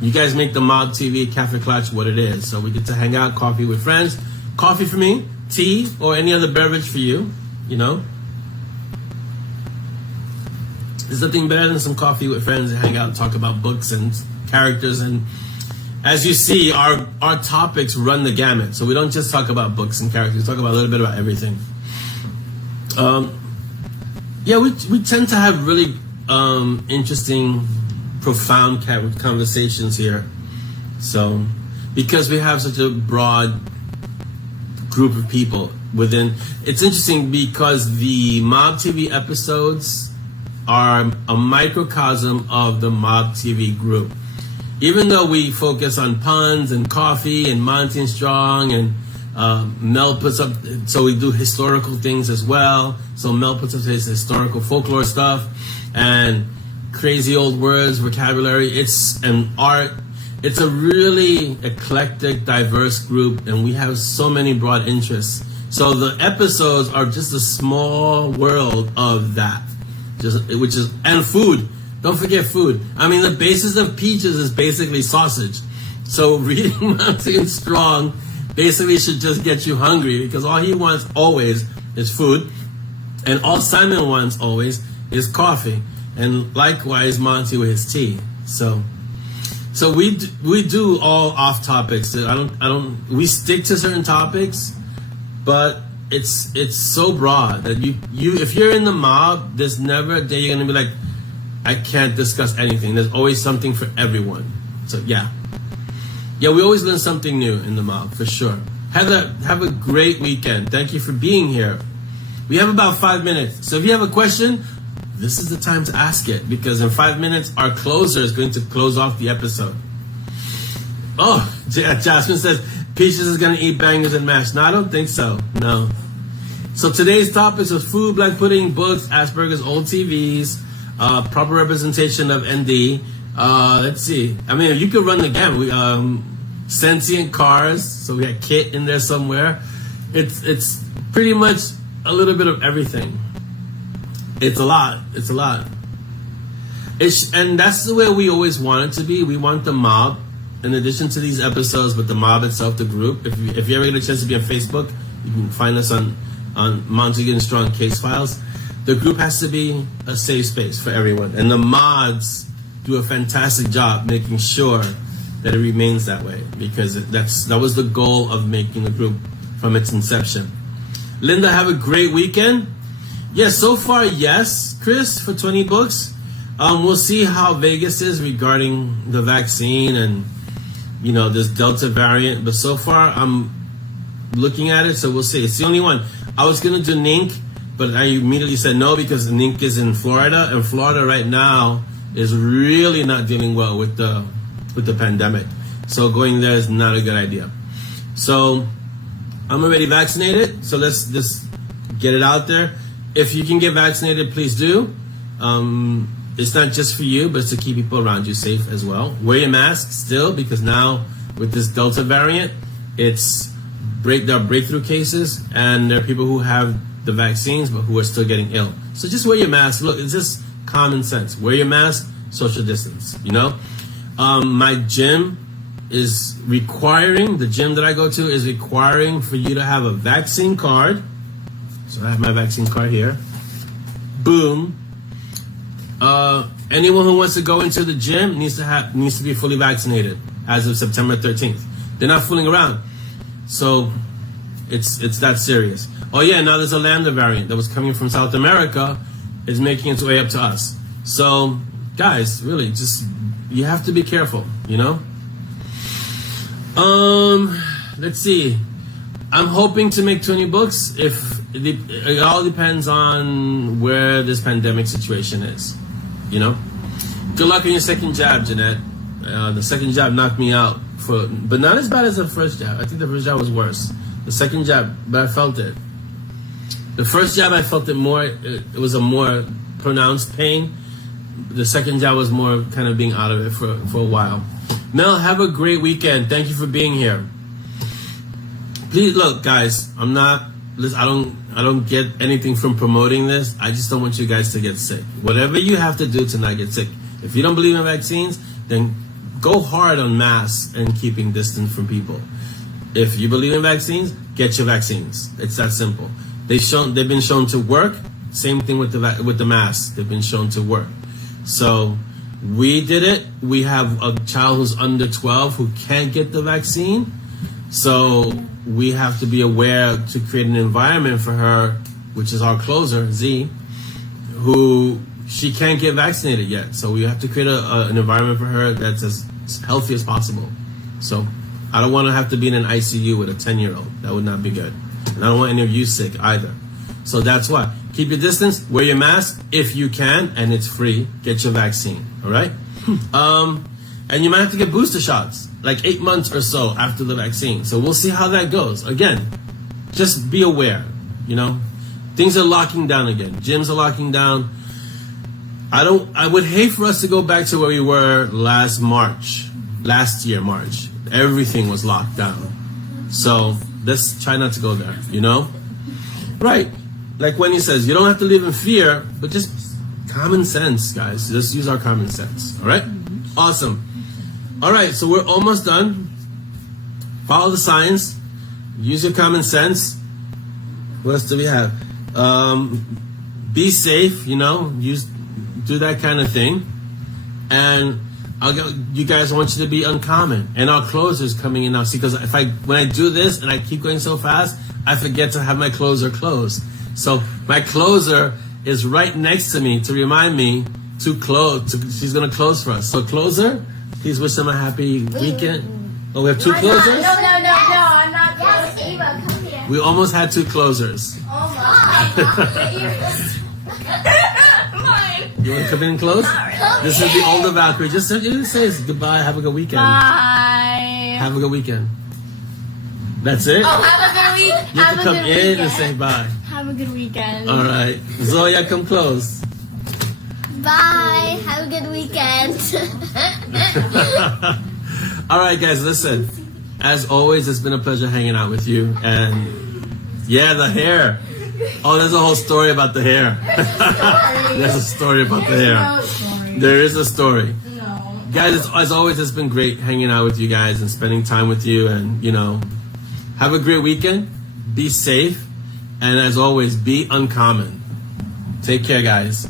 you guys make the Mob TV Cafe Clutch what it is. So we get to hang out, coffee with friends. Coffee for me, tea, or any other beverage for you, you know. There's nothing better than some coffee with friends and hang out and talk about books and characters. And as you see, our topics run the gamut. So we don't just talk about books and characters. We talk about a little bit about everything. Yeah, we tend to have really interesting, profound conversations here. So because we have such a broad group of people within, it's interesting because the Mob TV episodes are a microcosm of the Mob TV group. Even though we focus on puns and coffee and Monty and Strong and Mel puts up, so we do historical things as well. So Mel puts up his historical folklore stuff and crazy old words, vocabulary. It's an art. It's a really eclectic, diverse group, and we have so many broad interests. So the episodes are just a small world of that. And food. Don't forget food. I mean, the basis of Peaches is basically sausage. So reading Monty and Strong basically should just get you hungry because all he wants always is food. And all Simon wants always is coffee. And likewise, Monty with his tea. So we do all off topics. We stick to certain topics, but it's so broad that you if you're in the mob, there's never a day you're gonna be like, I can't discuss anything. There's always something for everyone. So yeah, we always learn something new in the mob for sure. Have a great weekend. Thank you for being here. We have about 5 minutes, so if you have a question, this is the time to ask it because in 5 minutes our closer is going to close off the episode. Oh, Jasmine says Peaches is gonna eat bangers and mash. No, I don't think so. No. So today's topics was food, black pudding, books, Asperger's, old TVs, proper representation of ND. Let's see. I mean, you could run the gamut. Sentient cars. So we got Kit in there somewhere. It's pretty much a little bit of everything. It's a lot. It's a lot. And that's the way we always want it to be. We want the mob, in addition to these episodes, but the mob itself, the group. If you ever get a chance to be on Facebook, you can find us on Monty Strong Case Files. The group has to be a safe space for everyone. And the mods do a fantastic job making sure that it remains that way, because that was the goal of making the group from its inception. Linda, have a great weekend. Yes, so far, yes, Chris, for 20 books. We'll see how Vegas is regarding the vaccine and, you know, this Delta variant. But so far, I'm looking at it, so we'll see. It's the only one. I was going to do Nink, but I immediately said no because Nink is in Florida, and Florida right now is really not dealing well with the pandemic. So going there is not a good idea. So I'm already vaccinated, so let's just get it out there. If you can get vaccinated, please do. It's not just for you, but it's to keep people around you safe as well. Wear your mask still, because now with this Delta variant, there are breakthrough cases, and there are people who have the vaccines but who are still getting ill. So just wear your mask. Look, it's just common sense. Wear your mask, social distance, you know? My gym is requiring, the gym that I go to is requiring for you to have a vaccine card. So I have my vaccine card here. Boom. Anyone who wants to go into the gym needs to be fully vaccinated as of September 13th. They're not fooling around. So it's that serious. Oh yeah, now there's a Lambda variant that was coming from South America, is making its way up to us. So guys, really, just you have to be careful, you know? Let's see. I'm hoping to make 20 books. It all depends on where this pandemic situation is, you know? Good luck on your second jab, Jeanette. The second jab knocked me out, but not as bad as the first jab. I think the first jab was worse. The second jab, but I felt it. The first jab, I felt it more. It was a more pronounced pain. The second jab was more kind of being out of it for a while. Mel, have a great weekend. Thank you for being here. Please look, guys. I don't get anything from promoting this. I just don't want you guys to get sick. Whatever you have to do to not get sick. If you don't believe in vaccines, then go hard on masks and keeping distance from people. If you believe in vaccines, get your vaccines. It's that simple. They've been shown to work. Same thing with the masks. They've been shown to work. So we did it. We have a child who's under 12 who can't get the vaccine. So we have to be aware to create an environment for her, which is our closer, Z, who she can't get vaccinated yet. So we have to create an environment for her that's as healthy as possible. So I don't want to have to be in an ICU with a 10-year-old. That would not be good. And I don't want any of you sick either. So that's why. Keep your distance, wear your mask if you can, and it's free. Get your vaccine, all right? And you might have to get booster shots, like 8 months or so after the vaccine. So we'll see how that goes. Again, just be aware, you know? Things are locking down again. Gyms are locking down. I would hate for us to go back to where we were last year, March. Everything was locked down. So let's try not to go there, you know? Right. Like Wendy says, you don't have to live in fear, but just common sense, guys. Just use our common sense, all right? Awesome. All right, so we're almost done. Follow the signs. Use your common sense. What else do we have? Be safe, you know, do that kind of thing. And you guys, want you to be uncommon. And our closer's coming in now. See, because when I do this and I keep going so fast, I forget to have my closer close. So my closer is right next to me to remind me to close. She's going to close for us. So closer, please wish them a happy weekend. Oh, we have two closers? No, I'm not Yes, closing. Eva, come here. We almost had two closers. Mine. You want to come in and close? This is the older Valkyrie. Just say goodbye. Have a good weekend. Bye. Have a good weekend. That's it? Oh, have a good week. You have to come in and say bye. Have a good weekend. All right. Zoya, come close. Bye. Have a good weekend. All right, guys, listen. As always, it's been a pleasure hanging out with you. And yeah, the hair. Oh, there's a whole story about the hair. There's a story about the hair. No story. There is a story. No. Guys, as always, it's been great hanging out with you guys and spending time with you. And, you know, have a great weekend. Be safe. And as always, be uncommon. Take care, guys.